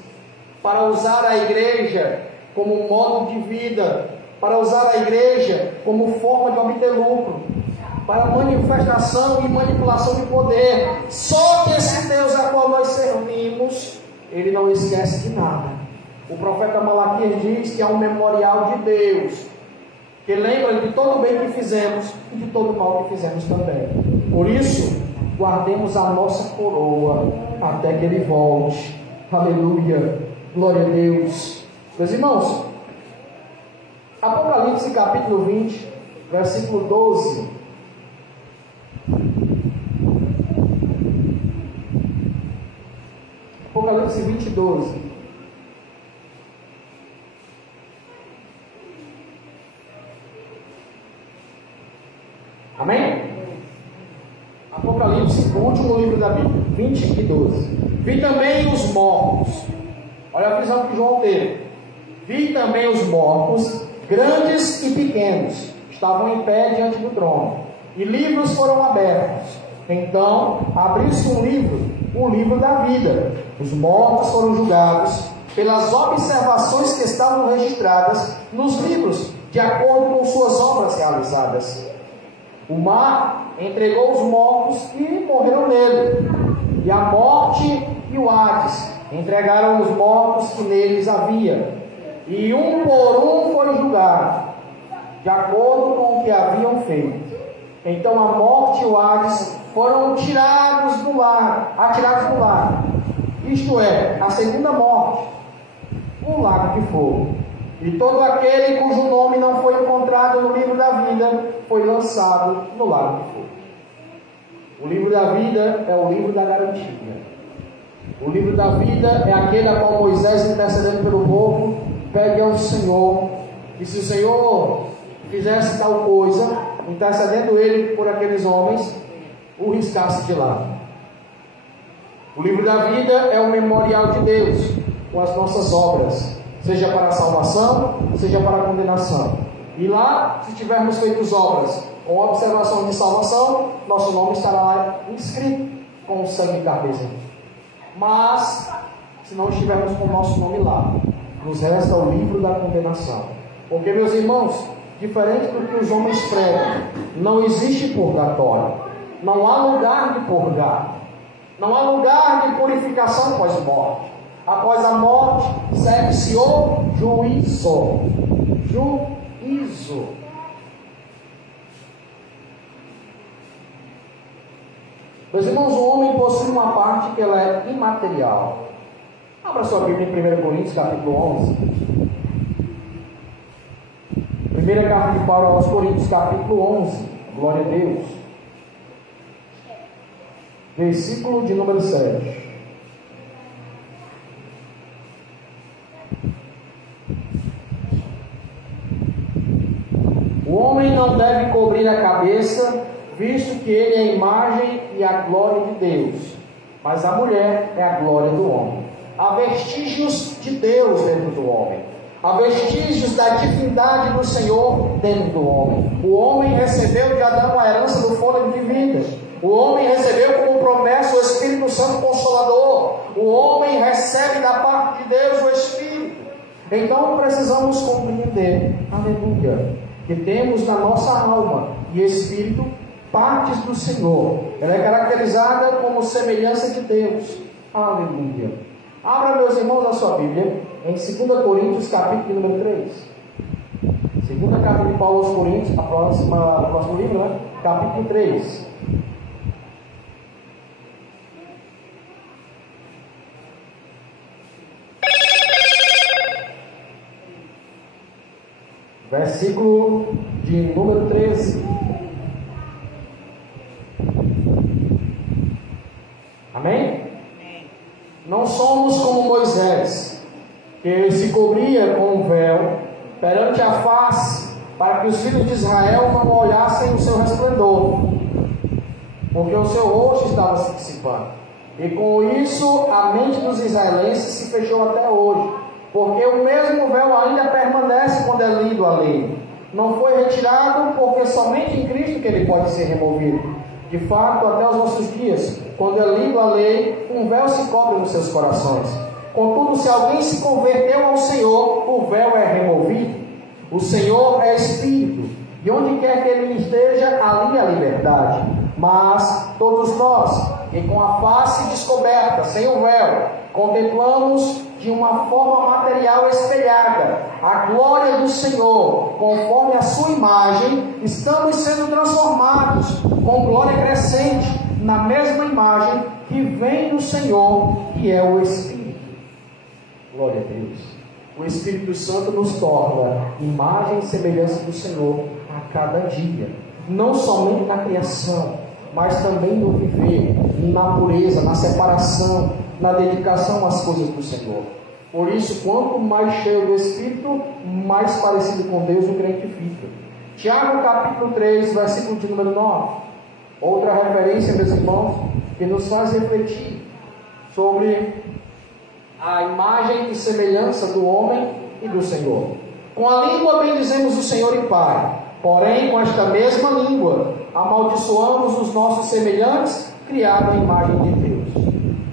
para usar a igreja como modo de vida, para usar a igreja como forma de obter lucro, para manifestação e manipulação de poder. Só que esse Deus a qual nós servimos, Ele não esquece de nada. O profeta Malaquias diz que há um memorial de Deus, que lembra de todo o bem que fizemos e de todo o mal que fizemos também. Por isso, guardemos a nossa coroa até que Ele volte. Aleluia, glória a Deus. Meus irmãos, Apocalipse capítulo 20, versículo 12. Apocalipse 20, 12. Amém? Apocalipse, o último livro da Bíblia, 20 e 12. Vi também os mortos. Olha a visão que João teve. Vi também os mortos, grandes e pequenos, estavam em pé diante do trono, e livros foram abertos. Então abriu-se um livro da vida. Os mortos foram julgados pelas observações que estavam registradas nos livros, de acordo com suas obras realizadas. O mar entregou os mortos que morreram nele, e a morte e o Hades entregaram os mortos que neles havia, e um por um foram julgados, de acordo com o que haviam feito. Então a morte e o Hades foram atirados no lago, isto é, a segunda morte, o lago de fogo. E todo aquele cujo nome não foi encontrado no livro da vida foi lançado no lago de fogo. O livro da vida é o livro da garantia. O livro da vida é aquele a qual Moisés, intercedendo pelo povo, pede ao Senhor, e se o Senhor fizesse tal coisa, intercedendo ele por aqueles homens, o riscasse de lá. O livro da vida é o memorial de Deus com as nossas obras, seja para a salvação, seja para a condenação. E lá, se tivermos feito obras com observação de salvação, nosso nome estará lá inscrito com o sangue carnezeiro. Mas, se não estivermos com o nosso nome lá, nos resta o livro da condenação. Porque, meus irmãos, diferente do que os homens pregam, não existe purgatório. Não há lugar de purgar. Não há lugar de purificação pós-morte. Após a morte, segue-se o juízo. Juízo. Meus irmãos, o homem possui uma parte que ela é imaterial. Abra sua Bíblia em 1 Coríntios, capítulo 11. Primeira carta de Paulo aos Coríntios, capítulo 11. Glória a Deus. Versículo de número 7. O homem não deve cobrir a visto que ele é a imagem e a glória de Deus, mas a mulher é a glória do homem. Há vestígios de Deus dentro do homem. Há vestígios da divindade do Senhor dentro do homem. O homem recebeu de Adão a herança do fôlego de vida. O homem recebeu como promessa o Espírito Santo Consolador. O homem recebe da parte de Deus o Espírito. Então precisamos compreender, aleluia, que temos na nossa alma e espírito partes do Senhor. Ela é caracterizada como semelhança de Deus. Aleluia. Abra, meus irmãos, a sua Bíblia em 2 Coríntios, capítulo número 3. Segunda carta de Paulo aos Coríntios, o próximo livro, né? Capítulo 3. Versículo de número 13. Amém? Não somos como Moisés, que se cobria com um véu perante a face, para que os filhos de Israel não olhassem o seu resplendor, porque o seu rosto estava se dissipando. E com isso a mente dos israelenses se fechou até hoje, porque o mesmo véu ainda permanece quando é lido a lei. Não foi retirado, porque somente em Cristo que ele pode ser removido. De fato, até os nossos dias, quando é lido a lei, um véu se cobre nos seus corações. Contudo, se alguém se converteu ao Senhor, o véu é removido. O Senhor é Espírito, e onde quer que Ele esteja, ali há liberdade. Mas todos nós, que com a face descoberta, sem o véu, contemplamos de uma forma material espelhada a glória do Senhor, conforme a sua imagem, estamos sendo transformados com glória crescente na mesma imagem que vem do Senhor, que é o Espírito. Glória a Deus. O Espírito Santo nos torna imagem e semelhança do Senhor a cada dia, não somente na criação, mas também no viver, na pureza, na separação, na dedicação às coisas do Senhor. Por isso, quanto mais cheio do Espírito, mais parecido com Deus o crente fica. Tiago capítulo 3, versículo de número 9. Outra referência, meus irmãos, que nos faz refletir sobre a imagem e semelhança do homem e do Senhor. Com a língua bendizemos o Senhor e Pai, porém com esta mesma língua amaldiçoamos os nossos semelhantes, criados à imagem de Deus.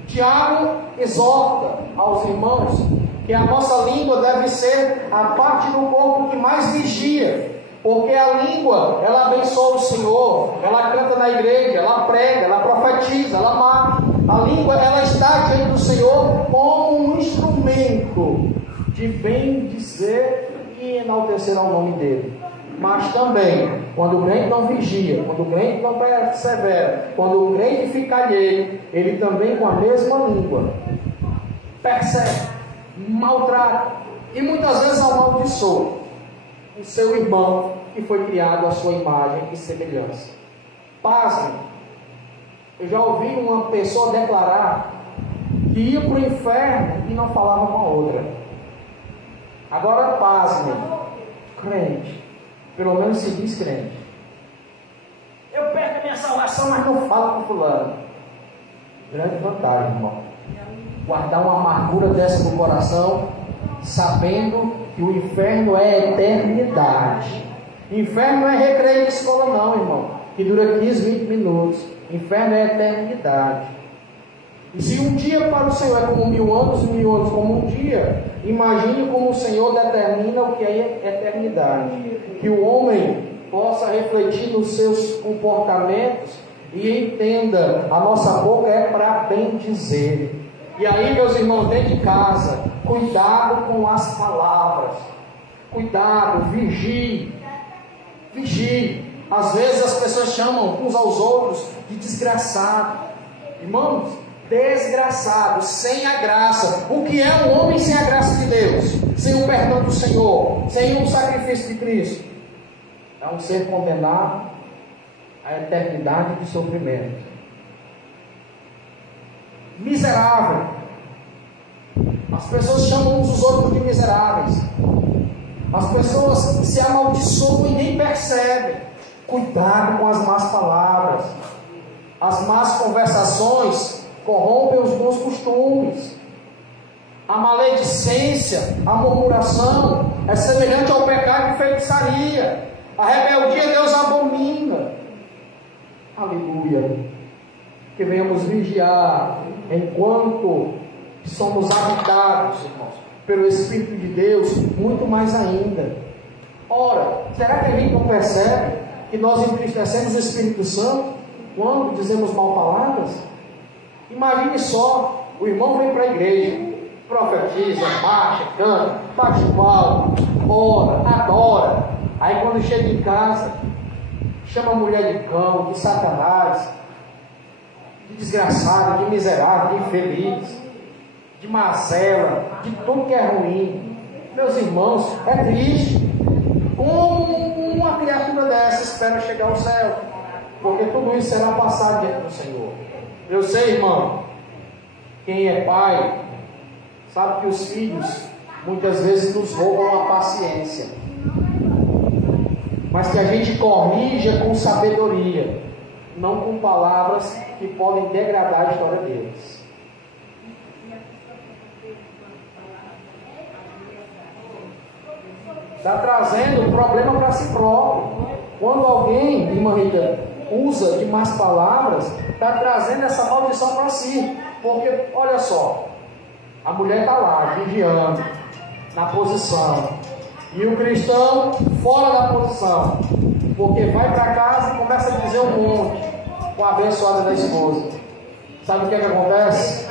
Tiago exorta aos irmãos que a nossa língua deve ser a parte do corpo que mais vigia, porque a língua, ela abençoa o Senhor, ela canta na igreja, ela prega, ela profetiza, ela mata. A língua, ela está diante do Senhor como um instrumento de bem dizer e enaltecer ao nome dele. Mas também, quando o crente não vigia, quando o crente não persevera, quando o crente fica alheio, ele também com a mesma língua persegue, maltrata e muitas vezes amaldiçoa o seu irmão que foi criado à sua imagem e semelhança. Pasmem, eu já ouvi uma pessoa declarar que ia para o inferno e não falava com a outra. Agora pasmem, crente, pelo menos se diz crente, eu perco a minha salvação, mas não falo com fulano. Grande vantagem, irmão, guardar uma amargura dessa no coração, sabendo que o inferno é eternidade. Inferno não é recreio de escola não, irmão, que dura 15, 20 minutos. Inferno é eternidade. E se um dia para o Senhor é como 1000 anos, 1000 anos como um dia, imagine como o Senhor determina o que é eternidade. Que o homem possa refletir nos seus comportamentos e entenda, a nossa boca é para bem dizer. E aí, meus irmãos, dentro de casa, cuidado com as palavras. Cuidado, vigie. Vigie. Às vezes as pessoas chamam uns aos outros de desgraçado. Irmãos, desgraçado, sem a graça. O que é um homem sem a graça de Deus? Sem o perdão do Senhor, sem o sacrifício de Cristo? É um ser condenado à eternidade de sofrimento. Miserável. As pessoas chamam uns os outros de miseráveis. As pessoas se amaldiçoam e nem percebem. Cuidado com as más palavras. As más conversações corrompem os bons costumes. A maledicência, a murmuração é semelhante ao pecado de feitiçaria. A rebeldia Deus abomina. Aleluia. Que venhamos vigiar enquanto somos habitados, irmãos, pelo Espírito de Deus, muito mais ainda. Ora, será que a gente não percebe que nós entristecemos o Espírito Santo quando dizemos mal palavras? Imagine só, o irmão vem para a igreja, profetiza, marcha, canta, bate palma, ora, adora. Aí quando chega em casa, chama a mulher de cão, de satanás, de desgraçado, de miserável, de infeliz, de macela, de tudo que é ruim. Meus irmãos, é triste. Como uma criatura dessa espera chegar ao céu? Porque tudo isso será passado diante do Senhor. Eu sei, irmão, quem é pai sabe que os filhos muitas vezes nos roubam a paciência, mas que a gente corrija com sabedoria, não com palavras que podem degradar a história deles. Está trazendo problema para si próprio. Quando alguém, irmã Rita, usa de más palavras, está trazendo essa maldição para si. Porque, olha só, a mulher está lá, vigiando, na posição, e o cristão fora da posição, porque vai para casa e começa a dizer um monte com a abençoada da esposa. Sabe o que acontece?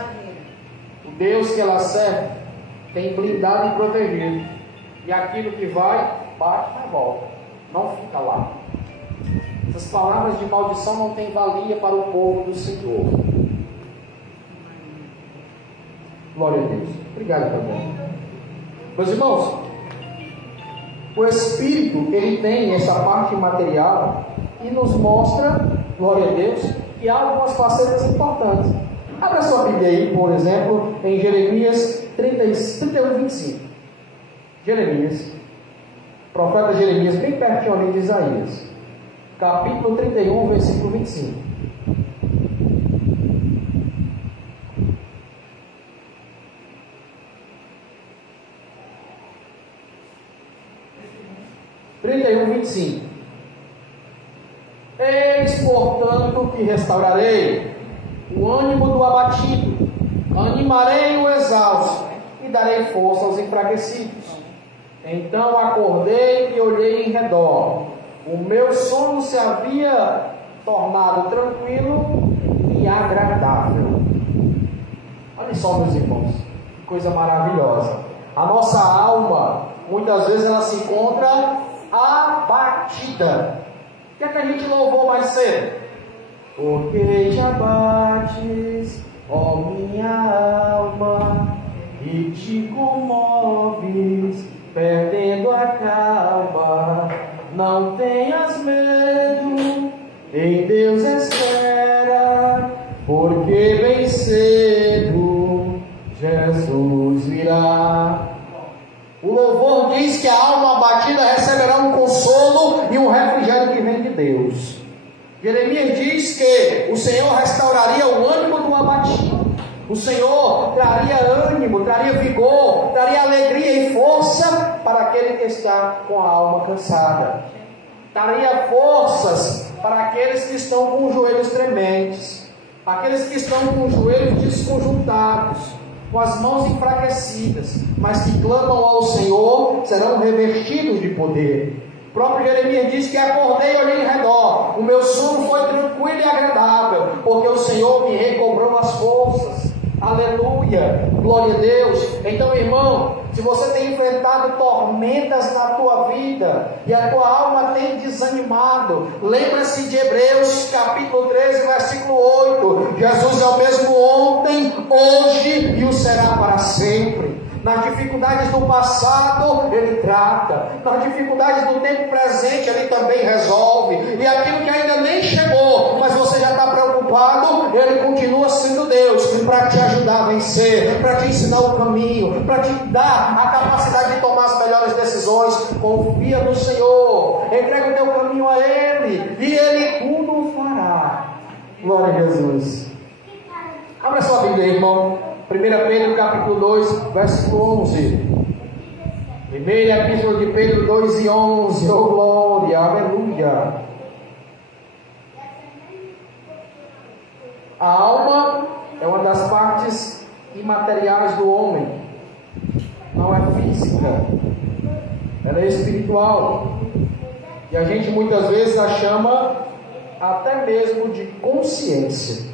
O Deus que ela serve tem blindado e protegido. E aquilo que vai, bate na volta. Não fica lá. Essas palavras de maldição não têm valia para o povo do Senhor. Glória a Deus. Obrigado também. Meus irmãos, o Espírito, ele tem essa parte material e nos mostra, glória a Deus, que há algumas facetas importantes. Abra sua Bíblia aí, por exemplo, em Jeremias 31, 25. Jeremias, profeta Jeremias, bem pertinho ali de Isaías, capítulo 31, versículo 25. Eis, portanto, que restaurarei o ânimo do abatido, animarei o exausto e darei força aos enfraquecidos. Então acordei e olhei em redor. O meu sono se havia tornado tranquilo e agradável. Olha só, meus irmãos, que coisa maravilhosa. A nossa alma, muitas vezes, ela se encontra abatida. O que é que a gente louvou mais cedo? Porque te abates, ó minha alma, e te comoves, perdendo a calma. Não tenhas medo, em Deus espera, porque bem cedo Jesus virá. O louvor diz que a alma abatida receberá um consolo e um refrigério que vem de Deus. Jeremias diz que o Senhor restauraria o ânimo do abatido. O Senhor traria ânimo, traria vigor, traria alegria e força para aquele que está com a alma cansada. Traria forças para aqueles que estão com os joelhos trementes, aqueles que estão com os joelhos desconjuntados, com as mãos enfraquecidas, mas que clamam ao Senhor, serão revestidos de poder. O próprio Jeremias diz que acordei e olhei em redor, o meu sono foi tranquilo e agradável, porque o Senhor me recobrou as forças. Aleluia, glória a Deus. Então, irmão, se você tem enfrentado tormentas na tua vida e a tua alma tem desanimado, lembra-se de Hebreus capítulo 13, versículo 8. Jesus é o mesmo ontem, hoje e o será para sempre. Nas dificuldades do passado, Ele trata. Nas dificuldades do tempo presente, Ele também resolve. E aquilo que ainda nem chegou, mas você já está preocupado, Ele continua sendo Deus para te ajudar a vencer, para te ensinar o caminho, para te dar a capacidade de tomar as melhores decisões. Confia no Senhor. entrega o teu caminho a Ele, e Ele tudo fará. Glória a Jesus. Abra sua Bíblia, irmão. 1 Pedro capítulo 2, versículo 11. Primeira epístola de Pedro 2 e 11. Oh glória, aleluia. A alma é uma das partes imateriais do homem. Não é física, ela é espiritual. E a gente muitas vezes a chama até mesmo de consciência.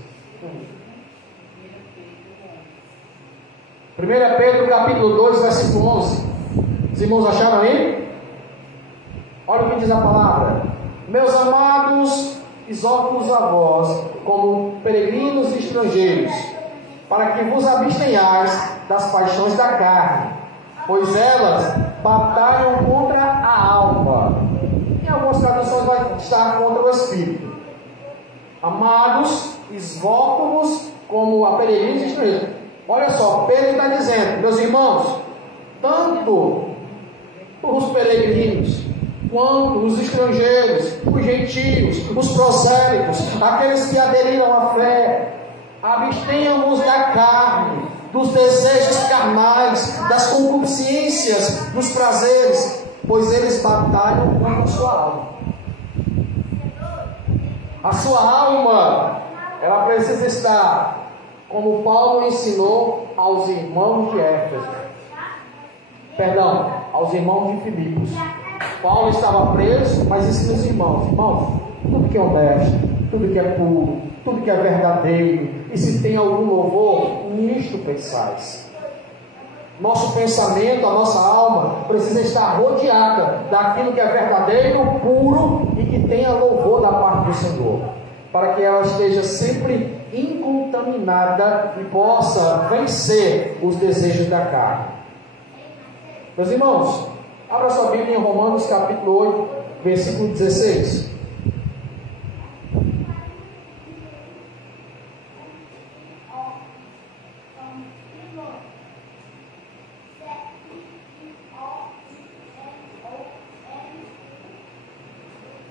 1 Pedro capítulo 2, versículo 11. Os irmãos acharam aí? Olha o que diz a palavra. Meus amados, exorto-os a vós, como peregrinos e estrangeiros, para que vos abstenhais das paixões da carne, pois elas batalham contra a alma. Em algumas traduções vai estar contra o espírito. Amados, exorto-vos como a peregrinos e estrangeiros. Olha só, Pedro está dizendo, meus irmãos, tanto os peregrinos, quanto os estrangeiros, os gentios, os prosélitos, aqueles que aderiram à fé, abstenham-nos da carne, dos desejos carnais, das concupiscências, dos prazeres, pois eles batalham contra a sua alma. A sua alma, ela precisa estar, como Paulo ensinou aos irmãos de Éfeso, aos irmãos de Filipos. Paulo estava preso, mas ensina os irmãos: irmãos, tudo que é honesto, tudo que é puro, tudo que é verdadeiro, e se tem algum louvor, nisto pensais. Nosso pensamento, a nossa alma precisa estar rodeada daquilo que é verdadeiro, puro e que tenha louvor da parte do Senhor, para que ela esteja sempre incontaminada e possa vencer os desejos da carne. Meus irmãos, abra sua Bíblia em Romanos capítulo 8, versículo 16.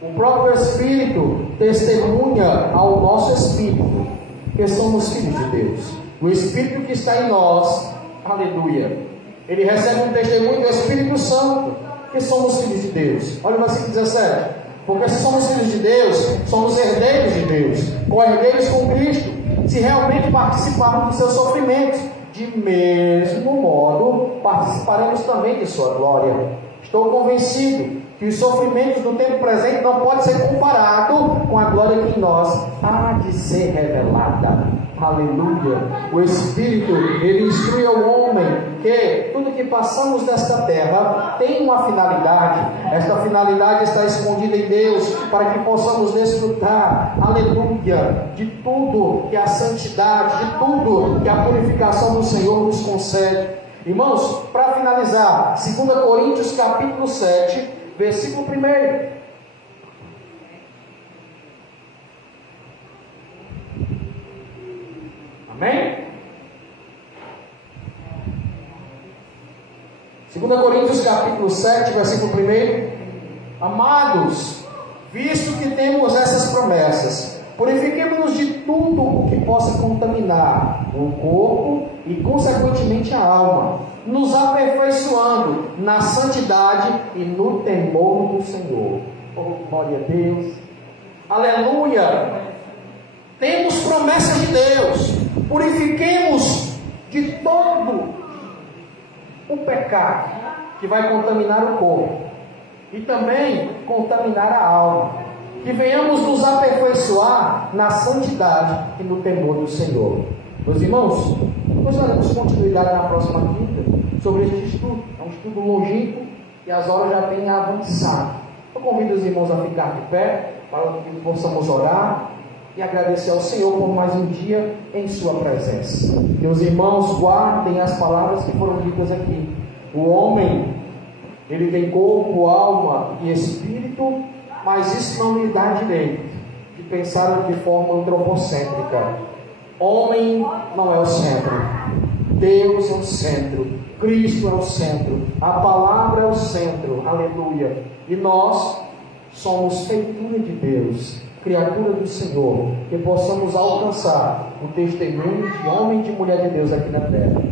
O próprio Espírito testemunha ao nosso Espírito que somos filhos de Deus. O Espírito que está em nós, aleluia, ele recebe um testemunho do Espírito Santo que somos filhos de Deus. Olha o versículo 17. Porque se somos filhos de Deus, somos herdeiros de Deus, co-herdeiros com Cristo, se realmente participarmos dos seus sofrimentos, de mesmo modo participaremos também de sua glória. Estou convencido que os sofrimentos do tempo presente não podem ser comparados com a glória que em nós há de ser revelada. Aleluia. O Espírito, ele instrui ao homem que tudo que passamos desta terra tem uma finalidade. Esta finalidade está escondida em Deus, para que possamos desfrutar, aleluia, de tudo que a santidade, de tudo que a purificação do Senhor nos concede. Irmãos, para finalizar, 2 Coríntios capítulo 7, versículo 1. Amém? 2 Coríntios capítulo 7, versículo 1. Amados, visto que temos essas promessas, purifiquemo-nos de tudo o que possa contaminar o corpo e consequentemente a alma, nos aperfeiçoando na santidade e no temor do Senhor. Oh, glória a Deus. Aleluia. Temos promessas de Deus. Purifiquemos de todo o pecado que vai contaminar o corpo e também contaminar a alma. Que venhamos nos aperfeiçoar na santidade e no temor do Senhor. Meus irmãos, nós daremos continuidade na próxima quinta sobre este estudo. É um estudo longínquo e as horas já têm avançado. Eu convido os irmãos a ficar de pé para que possamos orar e agradecer ao Senhor por mais um dia em sua presença. Meus irmãos, guardem as palavras que foram ditas aqui. O homem, ele tem corpo, alma e espírito, mas isso não lhe dá direito de pensar de forma antropocêntrica. Homem não é o centro, Deus é o centro, Cristo é o centro, a palavra é o centro, aleluia. E nós somos feitura de Deus, criatura do Senhor, que possamos alcançar o testemunho de homem e de mulher de Deus aqui na terra.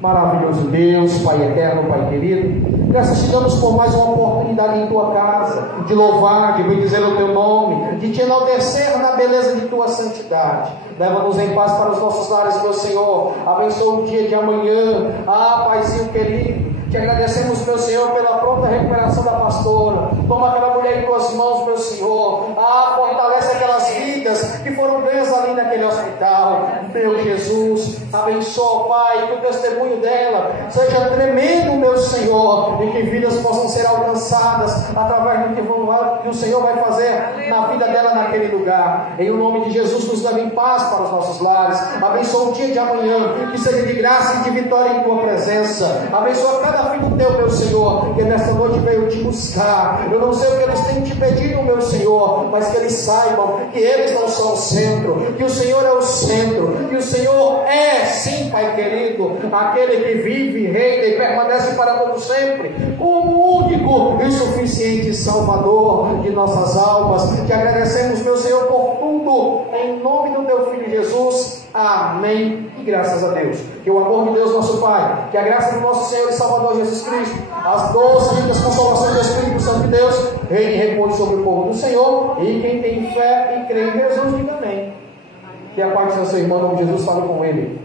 Maravilhoso Deus, Pai eterno, Pai querido, graças te damos por mais uma oportunidade em tua casa, de louvar, de bendizer o teu nome, de te enaltecer na beleza de tua santidade. Leva-nos em paz para os nossos lares, meu Senhor. Abençoa o dia de amanhã. Paizinho querido, te agradecemos, meu Senhor, pela pronta recuperação da pastora. Toma aquela mulher em tuas mãos, meu Senhor. Fortalece aquelas vidas que foram ganhas ali naquele hospital. Meu Jesus, abençoa, Pai, que o testemunho dela seja tremendo, meu Senhor, e que vidas possam ser alcançadas através do que o Senhor vai fazer na vida dela naquele lugar. Em nome de Jesus, nos leve em paz para os nossos lares. Abençoa o dia de amanhã, que seja de graça e de vitória em tua presença. Abençoa cada filho teu, meu Senhor, que nesta noite veio te buscar. Eu não sei o que eles têm te pedido, meu Senhor, mas que eles saibam que eles não são o centro, que o Senhor é o centro, que o Senhor é, sim, Pai querido, aquele que vive, reina e permanece para todo sempre, como único e suficiente Salvador de nossas almas. Te agradecemos, meu Senhor, por tudo, em nome do teu Filho Jesus. Amém. E graças a Deus. Que o amor de Deus, nosso Pai, que a graça do nosso Senhor e Salvador Jesus Cristo, as doces e as consolações do Espírito Santo de Deus, reine e repouse sobre o povo do Senhor. E quem tem fé e crê em Jesus, diga amém. Que a paz do seu irmão, em nome de Jesus, fale com ele.